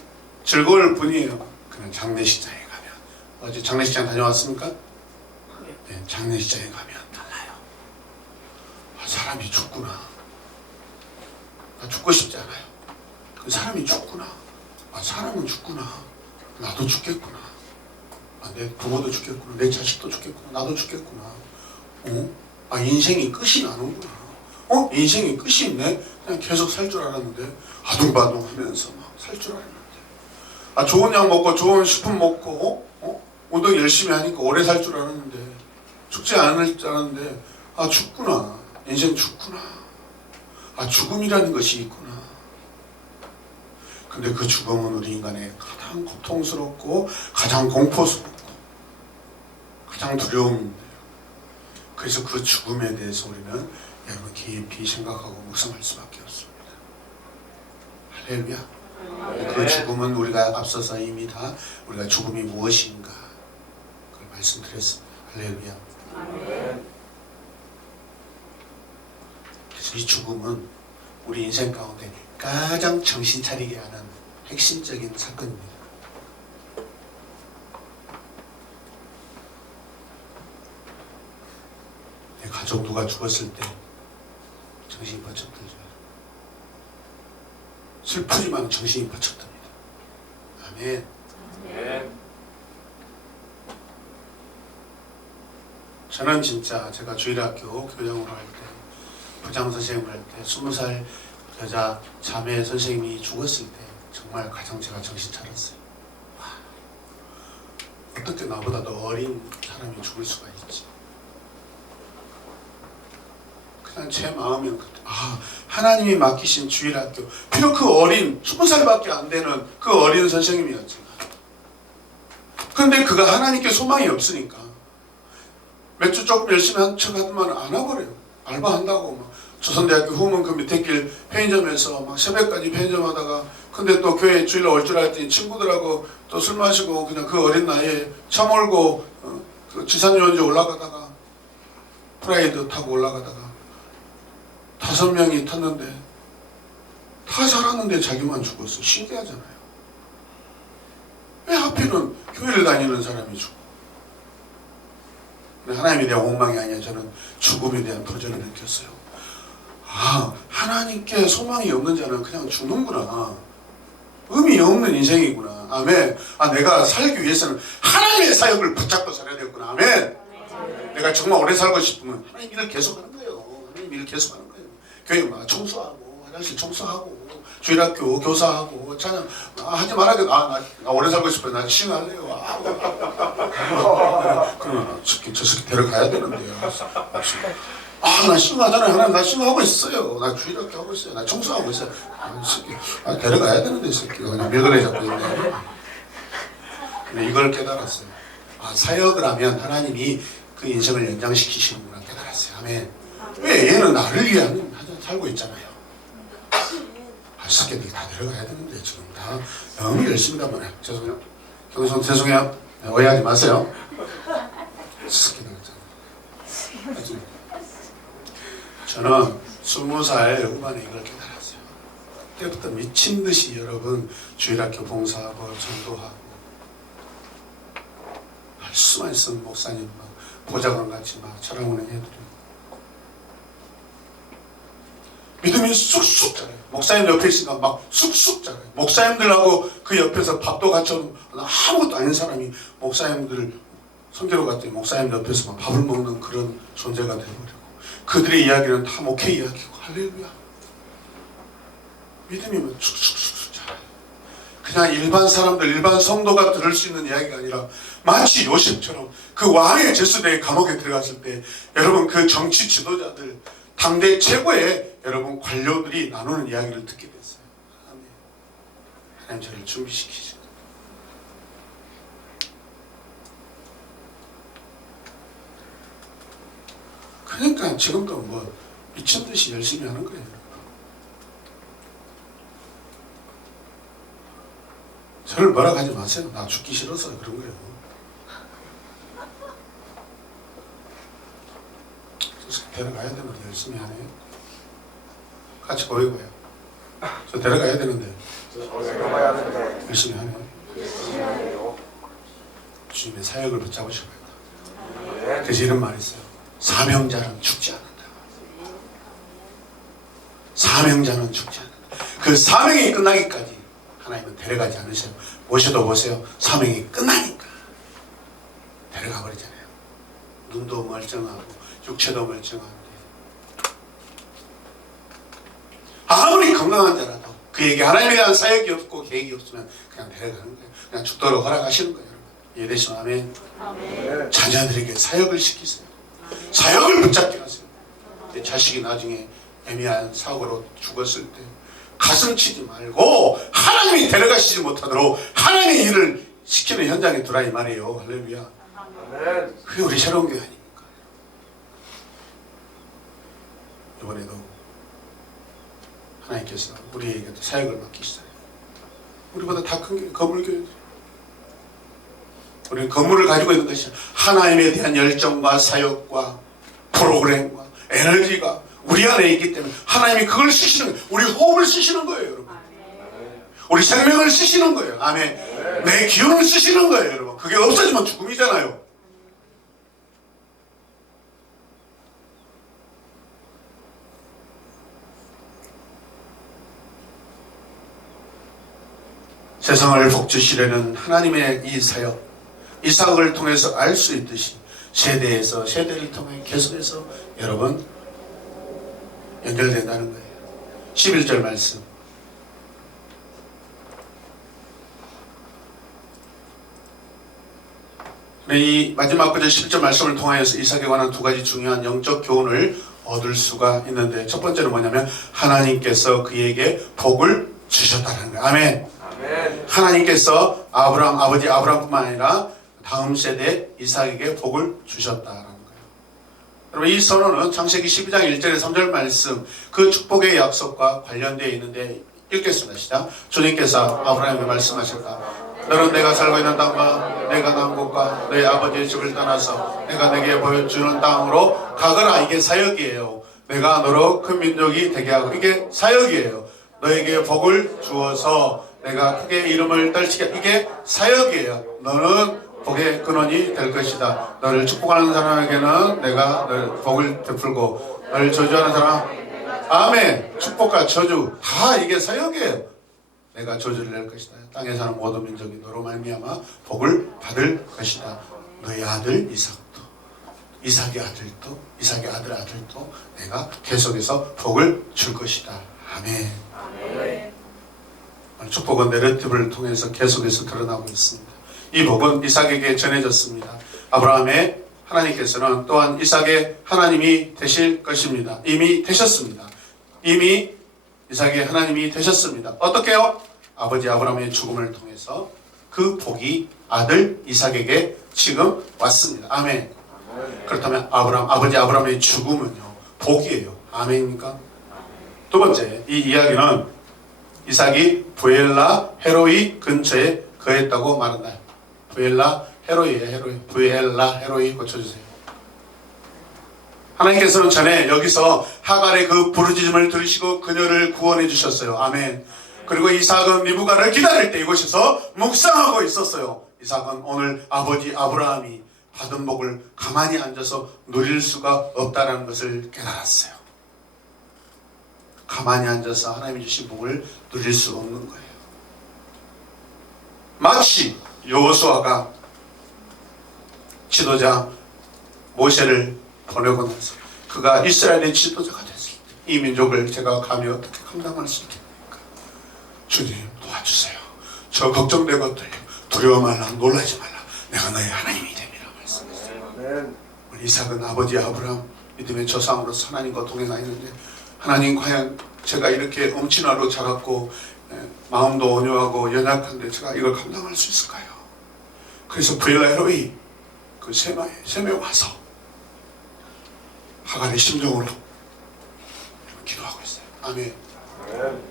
즐거울 뿐이에요. 그냥 장례식장에 가면 어제 장례식장 다녀왔습니까? 네, 장례식장에 가면 달라요. 아, 사람이 죽구나. 나 죽고 싶지 않아요. 그 사람이 죽구나. 아, 사람은 죽구나. 나도 죽겠구나. 아, 내 부모도 죽겠구나. 내 자식도 죽겠구나. 나도 죽겠구나. 아, 인생이 끝이 나는구나. 인생이 끝이 있네. 그냥 계속 살 줄 알았는데 아둥바둥 하면서 막 살 줄 알았는데 아, 좋은 약 먹고 좋은 식품 먹고 운동 열심히 하니까 오래 살 줄 알았는데 죽지 않을 줄 알았는데 아, 죽구나. 인생 죽구나. 아, 죽음이라는 것이 있구나. 근데 그 죽음은 우리 인간의 가장 고통스럽고 가장 공포스럽고 가장 두려움인데요. 그래서 그 죽음에 대해서 우리는 여러분 깊이 생각하고 묵상할 수밖에 없습니다. 할렐루야. 그 죽음은 우리가 앞서서 이미 다 우리가 죽음이 무엇인가 그걸 말씀드렸습니다. 할렐루야. 그래서 이 죽음은 우리 인생 가운데 가장 정신 차리게 하는 핵심적인 사건입니다. 내 가족 누가 죽었을 때 정신이 번쩍 들죠. 슬프지만 정신이 번쩍 듭니다. 아멘. 저는 진짜 제가 주일학교 교장으로 할 때, 부장 선생님을 할 때 20살 여자 자매 선생님이 죽었을 때 정말 가장 제가 정신 차렸어요. 와, 어떻게 나보다 더 어린 사람이 죽을 수가 있지? 그냥 제 마음은 하나님이 맡기신 주일학교, 비록 그 어린 20살밖에 안 되는 그 어린 선생님이었지만 그런데 그가 하나님께 소망이 없으니까 몇 주 조금 열심히 한 척 하더만 안 와버려요. 알바한다고 막 조선대학교 후문 그 밑에 길 편의점에서 막 새벽까지 편의점 하다가 근데 또 교회 주일날 올 줄 알았더니 친구들하고 또 술 마시고 그냥 그 어린 나이에 차 몰고 그 지산유원지 올라가다가 프라이드 타고 올라가다가 5명이 탔는데 다 살았는데 자기만 죽었어. 신기하잖아요. 왜 하필은 교회를 다니는 사람이 죽어? 하나님에 대한 원망이 아니라 저는 죽음에 대한 도전을 느꼈어요. 아, 하나님께 소망이 없는 자는 그냥 죽는구나. 의미 없는 인생이구나. 아멘. 아, 내가 살기 위해서는 하나님의 사역을 붙잡고 살아야 되겠구나. 아멘. 내가 정말 오래 살고 싶으면 하나님 일을 계속하는 거예요. 하나님 일을 계속하는 거예요. 교회 막 청소하고 화장실 청소하고 주일학교 교사하고 찬양 하지 말아야 나 오래 살고 싶어요. 나 싱할래요. 그러면 저 새끼 데려가야 되는데요. 나 싱하잖아요. 하나님 나 싱하고 있어요. 나 주일학교 하고 있어요. 나 청소하고 있어요. 데려가야 되는데 이 새끼가 그냥 밀거래 잡고 있네. 근데 이걸 깨달았어요. 사역을 하면 하나님이 그 인생을 연장시키시는구나 깨달았어요. 아멘. 왜 얘는 나를 위한 살고 있잖아요. 새끼들이 다 데려가야 되는데 지금 다 너무 열심히 단 말이야. 죄송해요. 경성 죄송해요. 오해하지 마세요. 새끼들 저는 20살 후반에 이걸 깨달았어요. 그때부터 미친 듯이 여러분 주일학교 봉사하고 전도하고 할 수만 있으면 목사님 막 보좌관 같이 막 철학운행 해드리고 믿음이 쑥쑥 자라요. 목사님 옆에 있으니까 막 쑥쑥 자라요. 목사님들하고 그 옆에서 밥도 같이 오는 아무것도 아닌 사람이 목사님들을 선교로 갔더니 목사님 옆에서 막 밥을 먹는 그런 존재가 되어버리고, 그들의 이야기는 다 목회 이야기고. 할렐루야. 믿음이면 쑥쑥쑥쑥 자라요. 그냥 일반 사람들, 일반 성도가 들을 수 있는 이야기가 아니라 마치 요셉처럼 그 왕의 제수대의 감옥에 들어갔을 때 여러분 그 정치 지도자들, 당대 최고의 여러분 관료들이 나누는 이야기를 듣게 됐어요. 아멘. 하나님 저를 준비시키시고. 그러니까 지금도 뭐 미친 듯이 열심히 하는 거예요. 저를 뭐라 하지 마세요. 나 죽기 싫어서 그런 거예요. 데려가야 되는데 열심히 하네요. 같이 보이고요. 저 데려가야 되는데 열심히 하네요. 주님의 사역을 붙잡으시고 있다. 그래서 이런 말이 있어요. 사명자는 죽지 않는다. 사명자는 죽지 않는다. 그 사명이 끝나기까지 하나님은 데려가지 않으셔요. 모셔도 보세요. 사명이 끝나니까 데려가 버리잖아요. 눈도 멀쩡하고 육체도 멀쩡한데 아무리 건강한 자라도 그에게 하나님에 대한 사역이 없고 계획이 없으면 그냥 데려가는 거예요. 그냥 죽도록 허락하시는 거예요. 이해되시면 아멘. 아멘. 자녀들에게 사역을 시키세요. 사역을 붙잡게 하세요. 내 자식이 나중에 애매한 사고로 죽었을 때 가슴 치지 말고 하나님이 데려가시지 못하도록 하나님의 일을 시키는 현장에 두라 이 말이에요. 할렐루야. 아멘. 그게 우리 새로운 교회 아닙니까? 이번에도 하나님께서 우리에게 사역을 맡기시잖아요. 우리보다 다 큰 교회, 건물교회들. 우리는 건물을 가지고 있는 것이 하나님에 대한 열정과 사역과 프로그램과 에너지가 우리 안에 있기 때문에 하나님이 그걸 쓰시는 거예요. 우리 호흡을 쓰시는 거예요, 여러분. 우리 생명을 쓰시는 거예요. 아멘. 내 기운을 쓰시는 거예요, 여러분. 그게 없어지면 죽음이잖아요. 세상을 복주시려는 하나님의 이 사역, 이삭을 통해서 알 수 있듯이 세대에서 세대를 통해 계속해서 여러분 연결된다는 거예요. 11절 말씀. 이 마지막 구절 10절 말씀을 통하여서 이삭에 관한 두 가지 중요한 영적 교훈을 얻을 수가 있는데, 첫 번째는 뭐냐면 하나님께서 그에게 복을 주셨다는 거예요. 아멘. 아멘. 하나님께서 아브라함, 아버지 아브라함뿐만 아니라 다음 세대 이삭에게 복을 주셨다라는 거예요. 여러분, 이 선언은 창세기 12장 1절에 3절 말씀, 그 축복의 약속과 관련되어 있는데, 읽겠습니다. 시작. 주님께서 아브라함에게 말씀하셨다. 너는 내가 살고 있는 땅과 내가 난 곳과 너희 아버지의 집을 떠나서 내가 내게 보여주는 땅으로 가거라. 이게 사역이에요. 내가 너로 큰 민족이 되게 하고, 이게 사역이에요. 너에게 복을 주어서 내가 크게 이름을 떨치게, 이게 사역이에요. 너는 복의 근원이 될 것이다. 너를 축복하는 사람에게는 내가 널 복을 베풀고, 너를 저주하는 사람, 아멘. 축복과 저주 다 이게 사역이에요. 내가 저주를 낼 것이다. 땅에 사는 모든 민족이 너로 말미암아 복을 받을 것이다. 너희 아들 이삭도, 이삭의 아들도, 이삭의 아들도 내가 계속해서 복을 줄 것이다. 아멘. 아멘. 축복은 내러티브를 통해서 계속해서 드러나고 있습니다. 이 복은 이삭에게 전해졌습니다. 아브라함의 하나님께서는 또한 이삭의 하나님이 되실 것입니다. 이미 되셨습니다. 이미 이삭의 하나님이 되셨습니다. 어떻게요? 아버지 아브라함의 죽음을 통해서 그 복이 아들 이삭에게 지금 왔습니다. 아멘. 그렇다면 아버지 아브라함의 죽음은요, 복이에요. 아멘입니까? 두 번째, 이 이야기는 이삭이 부엘라 헤로이 근처에 거했다고 말한다. 부엘라 헤로이에요. 헤로이. 부엘라 헤로이 고쳐주세요. 하나님께서는 전에 여기서 하갈의 그 부르짖음을 들으시고 그녀를 구원해 주셨어요. 아멘. 그리고 이삭은 리브가를 기다릴 때 이곳에서 묵상하고 있었어요. 이삭은 오늘 아버지 아브라함이 받은 복을 가만히 앉아서 누릴 수가 없다는 것을 깨달았어요. 가만히 앉아서 하나님이 주신 복을 누릴 수 없는 거예요. 마치 여호수아가 지도자 모세를 보내고 나서 그가 이스라엘의 지도자가 됐을 때 이 민족을 제가 감히 어떻게 감당할 수 있겠습니까? 주님 도와주세요. 저 걱정되고 떨려. 두려워 말라, 놀라지 말라. 내가 너의 하나님이 됨이라 말씀했어요. 아멘. 우리 이삭은 아버지 아브라함 믿음의 조상으로서 하나님과 동행하였는데, 하나님 과연 제가 이렇게 엄친아로 자랐고 마음도 온유하고 연약한데 제가 이걸 감당할 수 있을까요? 그래서 브엘라엘로이 그 셈에 와서 하갈의 심정으로 기도하고 있어요. 아멘. 아멘.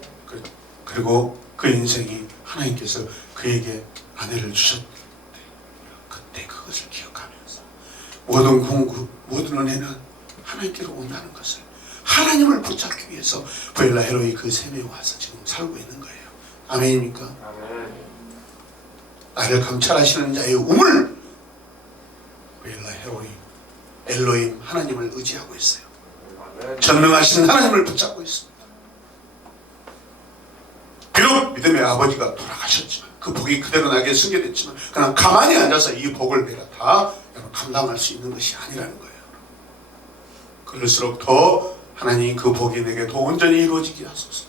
그리고 그 인생이 하나님께서 그에게 아내를 주셨는데 그때 그것을 기억하면서 모든 공급, 모든 은혜는 하나님께로 온다는 것을, 하나님을 붙잡기 위해서 브엘라엘로이 그 셈에 와서 지금 살고 있는 거예요. 아멘입니까? 아멘. 나를 감찰하시는 자의 우물, 브엘라엘로이 엘로임 하나님을 의지하고 있어요. 아멘. 전능하신 하나님을 붙잡고 있습니다. 비록 믿음의 아버지가 돌아가셨지만 그 복이 그대로 나에게 승계됐지만 그냥 가만히 앉아서 이 복을 내가 다 감당할 수 있는 것이 아니라는 거예요. 그럴수록 더 하나님 그 복이 내게 더 온전히 이루어지게 하소서.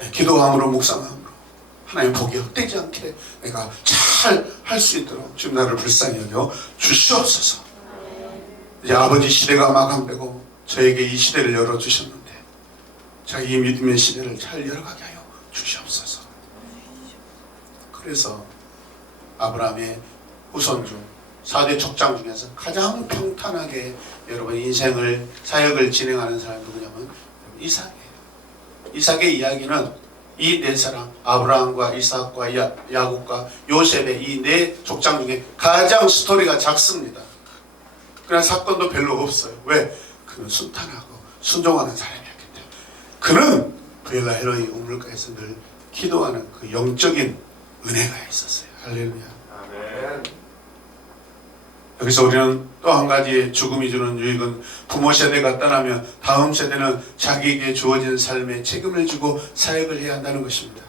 아멘. 기도함으로 묵상함으로 하나님 복이 헛되지 않게 내가 잘 할 수 있도록 지금 나를 불쌍히 여겨 주시옵소서. 이제 아버지 시대가 마감되고 저에게 이 시대를 열어주셨는데 자, 이 믿음의 시대를 잘 열어가게 하여 주시옵소서. 그래서 아브라함의 후손 중 4대 족장 중에서 가장 평탄하게 여러분 인생을 사역을 진행하는 사람이 누구냐면 이삭이에요. 이삭의 이야기는 이 네 사람 아브라함과 이삭과 야곱과 요셉의 이 네 족장 중에 가장 스토리가 작습니다. 그런 사건도 별로 없어요. 왜? 그는 순탄하고 순종하는 사람이었기 때문에. 그는 브엘라헬로이 우물가에서 늘 기도하는 그 영적인 은혜가 있었어요. 할렐루야. 아멘. 여기서 우리는 또 한 가지 죽음이 주는 유익은 부모 세대가 떠나면 다음 세대는 자기에게 주어진 삶에 책임을 지고 사역을 해야 한다는 것입니다.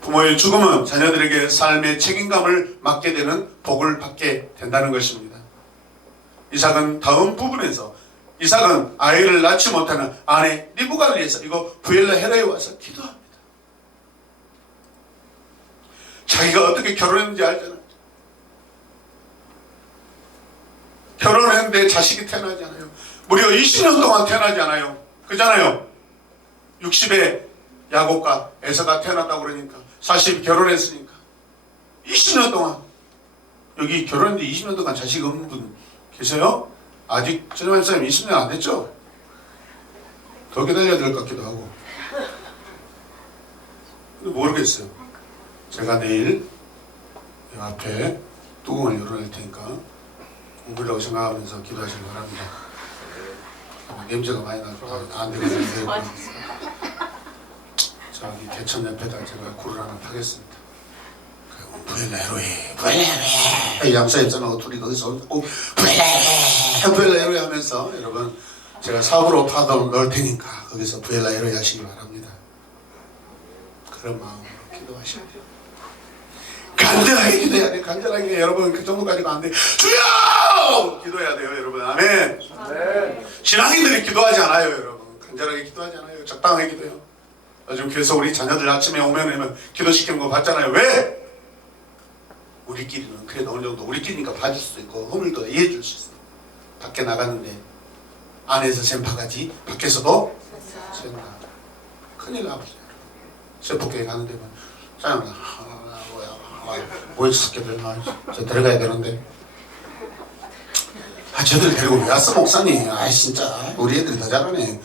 부모의 죽음은 자녀들에게 삶의 책임감을 맡게 되는 복을 받게 된다는 것입니다. 이삭은 다음 부분에서 이삭은 아이를 낳지 못하는 아내 리브가를 위해서 이거 브엘라헬로에 와서 기도합니다. 자기가 어떻게 결혼했는지 알잖아요. 결혼했는데 자식이 태어나지 않아요. 무려 20년 동안 태어나지 않아요. 그잖아요. 60에 야곱과 에서가 태어났다고 그러니까 40 결혼했으니까 20년 동안, 여기 결혼했는데 20년 동안 자식 없는 분 계세요? 아직 전화한 사람이 20년 안 됐죠? 더 기다려야 될 것 같기도 하고. 근데 모르겠어요. 제가 내일 이 앞에 뚜껑을 열어낼 테니까 공부라고 생각하면서 기도하시기 바랍니다. 냄새가 많이 나서 안 되거든요. 저기 개천 옆에다 제가 굴을 하나 파겠습니다. 브엘라헬로이 양사입사하고 둘이 거기서 꼭 브엘라헬로이 하면서 여러분 제가 사업으로 파도 넣을 테니까 거기서 브엘라헬로이 하시기 바랍니다. 그런 마음으로 기도하셔야 돼요. 간절하게 기도해야 돼요. 간절하게. 여러분 그 정도까지가 안 돼요. 주여! 기도해야 돼요 여러분. 아멘. 아멘. 신앙인들이 기도하지 않아요 여러분. 간절하게 기도하지 않아요. 적당하게 기도해요. 요즘 교회에서 우리 자녀들 아침에 오면 기도시키는 거 봤잖아요. 왜? 우리끼리는 그래도 어느 정도 우리끼리니까 봐줄 수도 있고 허물도 이해해 줄 수 있어요. 밖에 나갔는데 안에서 샘파가지 밖에서도 샘파. 큰일 나버려요. 세포교회 가는 데만 짜증나. 뭐야 새끼들. 저 데려가야 되는데. 저들 데리고 왜 왔어 목사님. 진짜 우리 애들이 더 잘하네.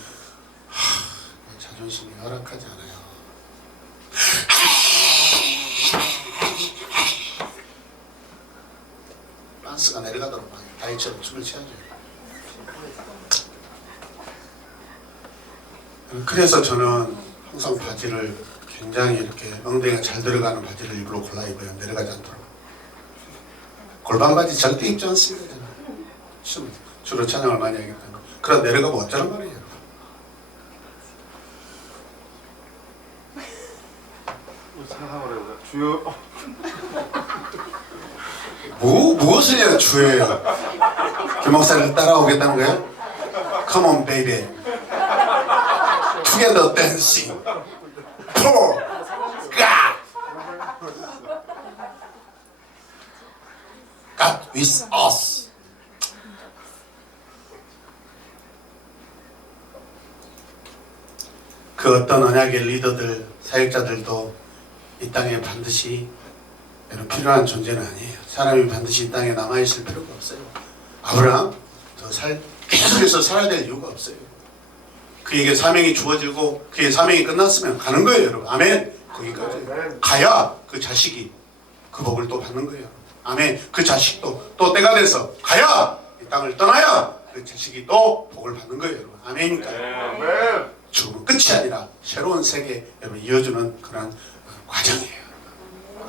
자존심이 허락하지 않아요. 빤스가 내려가도록 다이처럼 춤을 춰야죠. 그래서 저는 항상 바지를 굉장히 이렇게 엉덩이가 잘 들어가는 바지를 일부러 골라 입어요. 내려가지 않도록. 골반 바지 절대 입지 않습니다. 저는 주로 찬양을 많이 하기 때문에. 그러다 내려가면 어쩌란 말이에요. 주여. 무엇을 해야 주예요? 김목사를 따라오겠다는 거예요? Come on baby, together dancing for God, God with us. 그 어떤 언약의 리더들, 사역자들도 이 땅에 반드시 필요한 존재는 아니에요. 사람이 반드시 이 땅에 남아있을 필요가 없어요. 아브라함 계속해서 살아야 될 이유가 없어요. 그에게 사명이 주어지고 그의 사명이 끝났으면 가는 거예요, 여러분. 아멘. 거기까지 가야 그 자식이 그 복을 또 받는 거예요. 아멘. 그 자식도 또 때가 돼서 가야 이 땅을 떠나야 그 자식이 또 복을 받는 거예요, 여러분. 아멘입니까? 아멘. 죽음은 끝이 아니라 새로운 세계 여러분 이어주는 그런 과정이에요.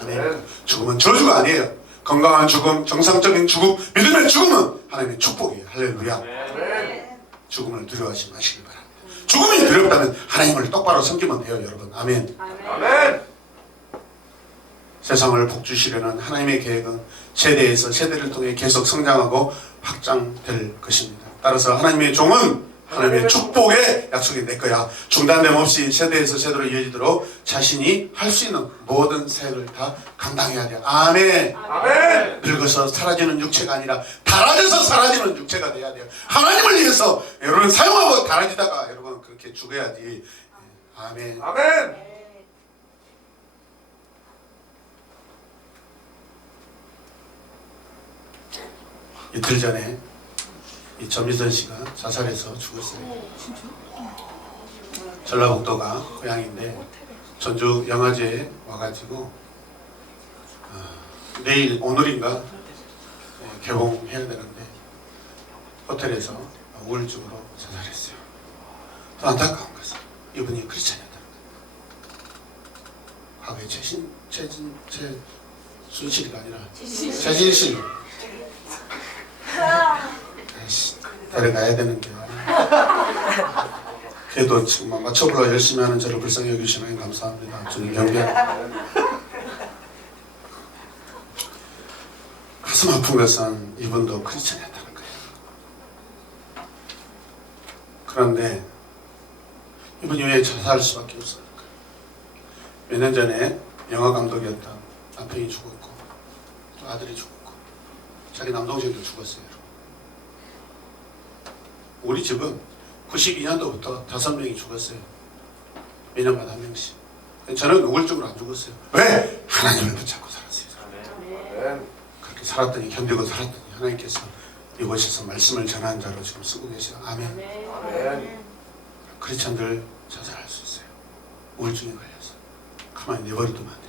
아멘. 죽음은 저주가 아니에요. 건강한 죽음, 정상적인 죽음, 믿음의 죽음은 하나님의 축복이에요. 할렐루야. 죽음을 두려워하지 마시길 바랍니다. 죽음이 두렵다면 하나님을 똑바로 섬기면 돼요, 여러분. 아멘. 아멘. 세상을 복주시려는 하나님의 계획은 세대에서 세대를 통해 계속 성장하고 확장될 것입니다. 따라서 하나님의 종은 하나님의 축복의 약속이 내 거야. 중단됨 없이 세대에서 세대로 이어지도록 자신이 할 수 있는 모든 사역을 다 감당해야 돼요. 아멘. 아멘. 늙어서 사라지는 육체가 아니라 달아져서 사라지는 육체가 돼야 돼요. 하나님을 위해서 여러분 사용하고 달아지다가 여러분 그렇게 죽어야지. 아멘. 아멘. 이틀 전에 이 전미선 씨가 자살해서 죽었어요. 전라북도가 고향인데 전주 영화제에 와가지고 내일 오늘인가 개봉해야 되는데 호텔에서 우울증으로 자살했어요. 더 안타까운 것은 이분이 크리스찬이었다는 거예요. 과거에 최순실이가 아니라 최진실 데려가야 되는 게 그래도 지금 맞춰보려 열심히 하는 저를 불쌍히 여기시면 감사합니다. 주님 경배. 가슴 아픈 것은 이분도 크리스찬이었다는 거예요. 그런데 이분이 왜 자살할 수밖에 없었을까? 몇 년 전에 영화 감독이었던 남편이 죽었고 또 아들이 죽었고 자기 남동생도 죽었어요. 우리 집은 92년도부터 5명이 죽었어요. 매년마다 한 명씩. 저는 우울증으로 안 죽었어요. 왜? 하나님을 붙잡고 살았어요. 아멘. 그렇게 살았더니 견디고 살았더니 하나님께서 이곳에서 말씀을 전하는 자로 지금 쓰고 계세요. 아멘. 아멘. 크리스찬들 자살할 수 있어요. 우울증에 걸려서. 가만히 내버려두면 안 돼요.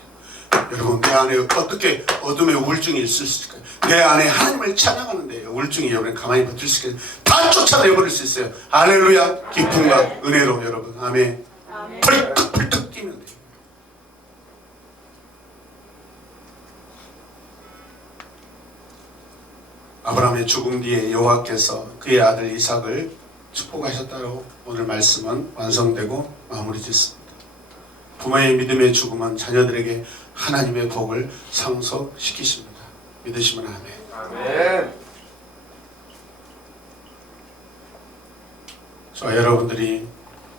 여러분 내 안에 어떻게 어둠의 우울증이 있을 수 있을까요? 내 안에 하나님을 찬양하는데 우울증이 여러분 가만히 버틸 수 있게 다 쫓아내버릴 수 있어요. 할렐루야. 기쁨과 은혜로 여러분. 아멘. 펄떡펄떡 뛰면 돼요. 아브라함의 죽음 뒤에 여호와께서 그의 아들 이삭을 축복하셨다고 오늘 말씀은 완성되고 마무리 짓습니다. 부모의 믿음의 죽음은 자녀들에게 하나님의 복을 상속시키십니다. 믿으시면 아멘. 아멘. 자, 여러분들이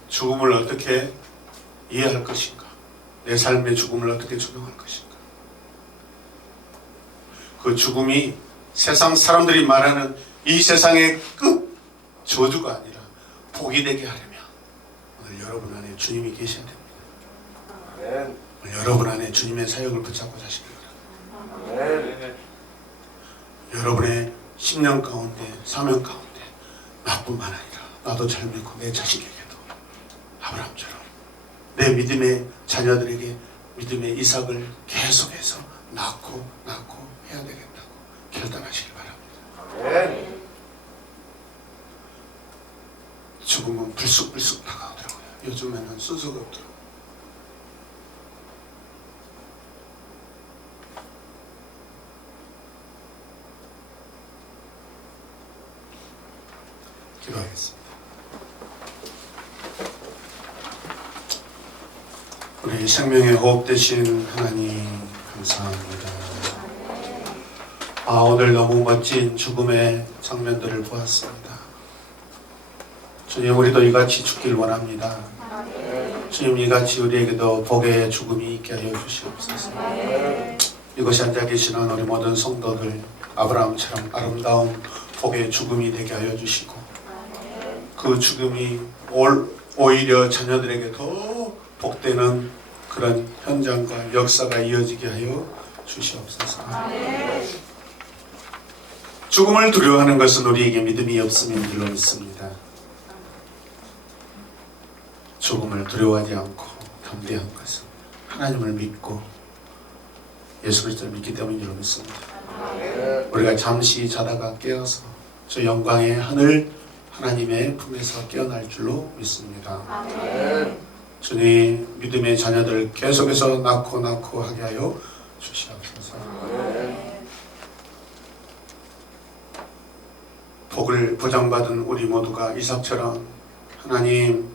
죽음을 어떻게 이해할 것인가? 내 삶의 죽음을 어떻게 적용할 것인가? 그 죽음이 세상 사람들이 말하는 이 세상의 끝 저주가 아니라 복이 되게 하려면 오늘 여러분 안에 주님이 계셔야 됩니다. 아멘. 오늘 여러분 안에 주님의 사역을 붙잡고 사시기 바랍니다. 아멘. 여러분의 10년 가운데 사명 가운데 나뿐만 아니라 나도 잘 믿고 내 자식에게도 아브라함처럼 내 믿음의 자녀들에게 믿음의 이삭을 계속해서 낳고 해야 되겠다고 결단하시기 바랍니다. 아멘. 죽음은 불쑥불쑥 다가오더라고요. 요즘에는 순서가 없더라고요. 기도하겠습니다. 우리 생명의 호흡 되신 하나님, 감사합니다. 오늘 너무 멋진 죽음의 장면들을 보았습니다. 주님, 우리도 이같이 죽길 원합니다. 주님, 이같이 우리에게도 복의 죽음이 있게 하여 주시옵소서. 이곳에 앉아 계시는 우리 모든 성도들 아브라함처럼 아름다운 복의 죽음이 되게 하여 주시고, 그 죽음이 오히려 자녀들에게 더 복되는 그런 현장과 역사가 이어지게 하여 주시옵소서. 죽음을 두려워하는 것은 우리에게 믿음이 없음인 줄로 믿습니다. 죽음을 두려워하지 않고 담대한 것은 하나님을 믿고 예수 그리스도를 믿기 때문인 줄로 믿습니다. 우리가 잠시 자다가 깨어서 저 영광의 하늘 하나님의 품에서 깨어날 줄로 믿습니다. 주님, 믿음의 자녀들 계속해서 낳고 하게 하여 주시옵소서. 복을 보장받은 우리 모두가 이삭처럼 하나님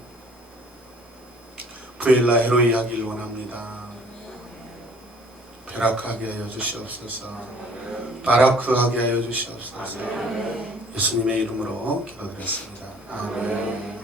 부엘라 헤로이 하길 원합니다. 베라크하게 하여 주시옵소서. 바라크하게 하여 주시옵소서. 예수님의 이름으로 기도드렸습니다. 아멘.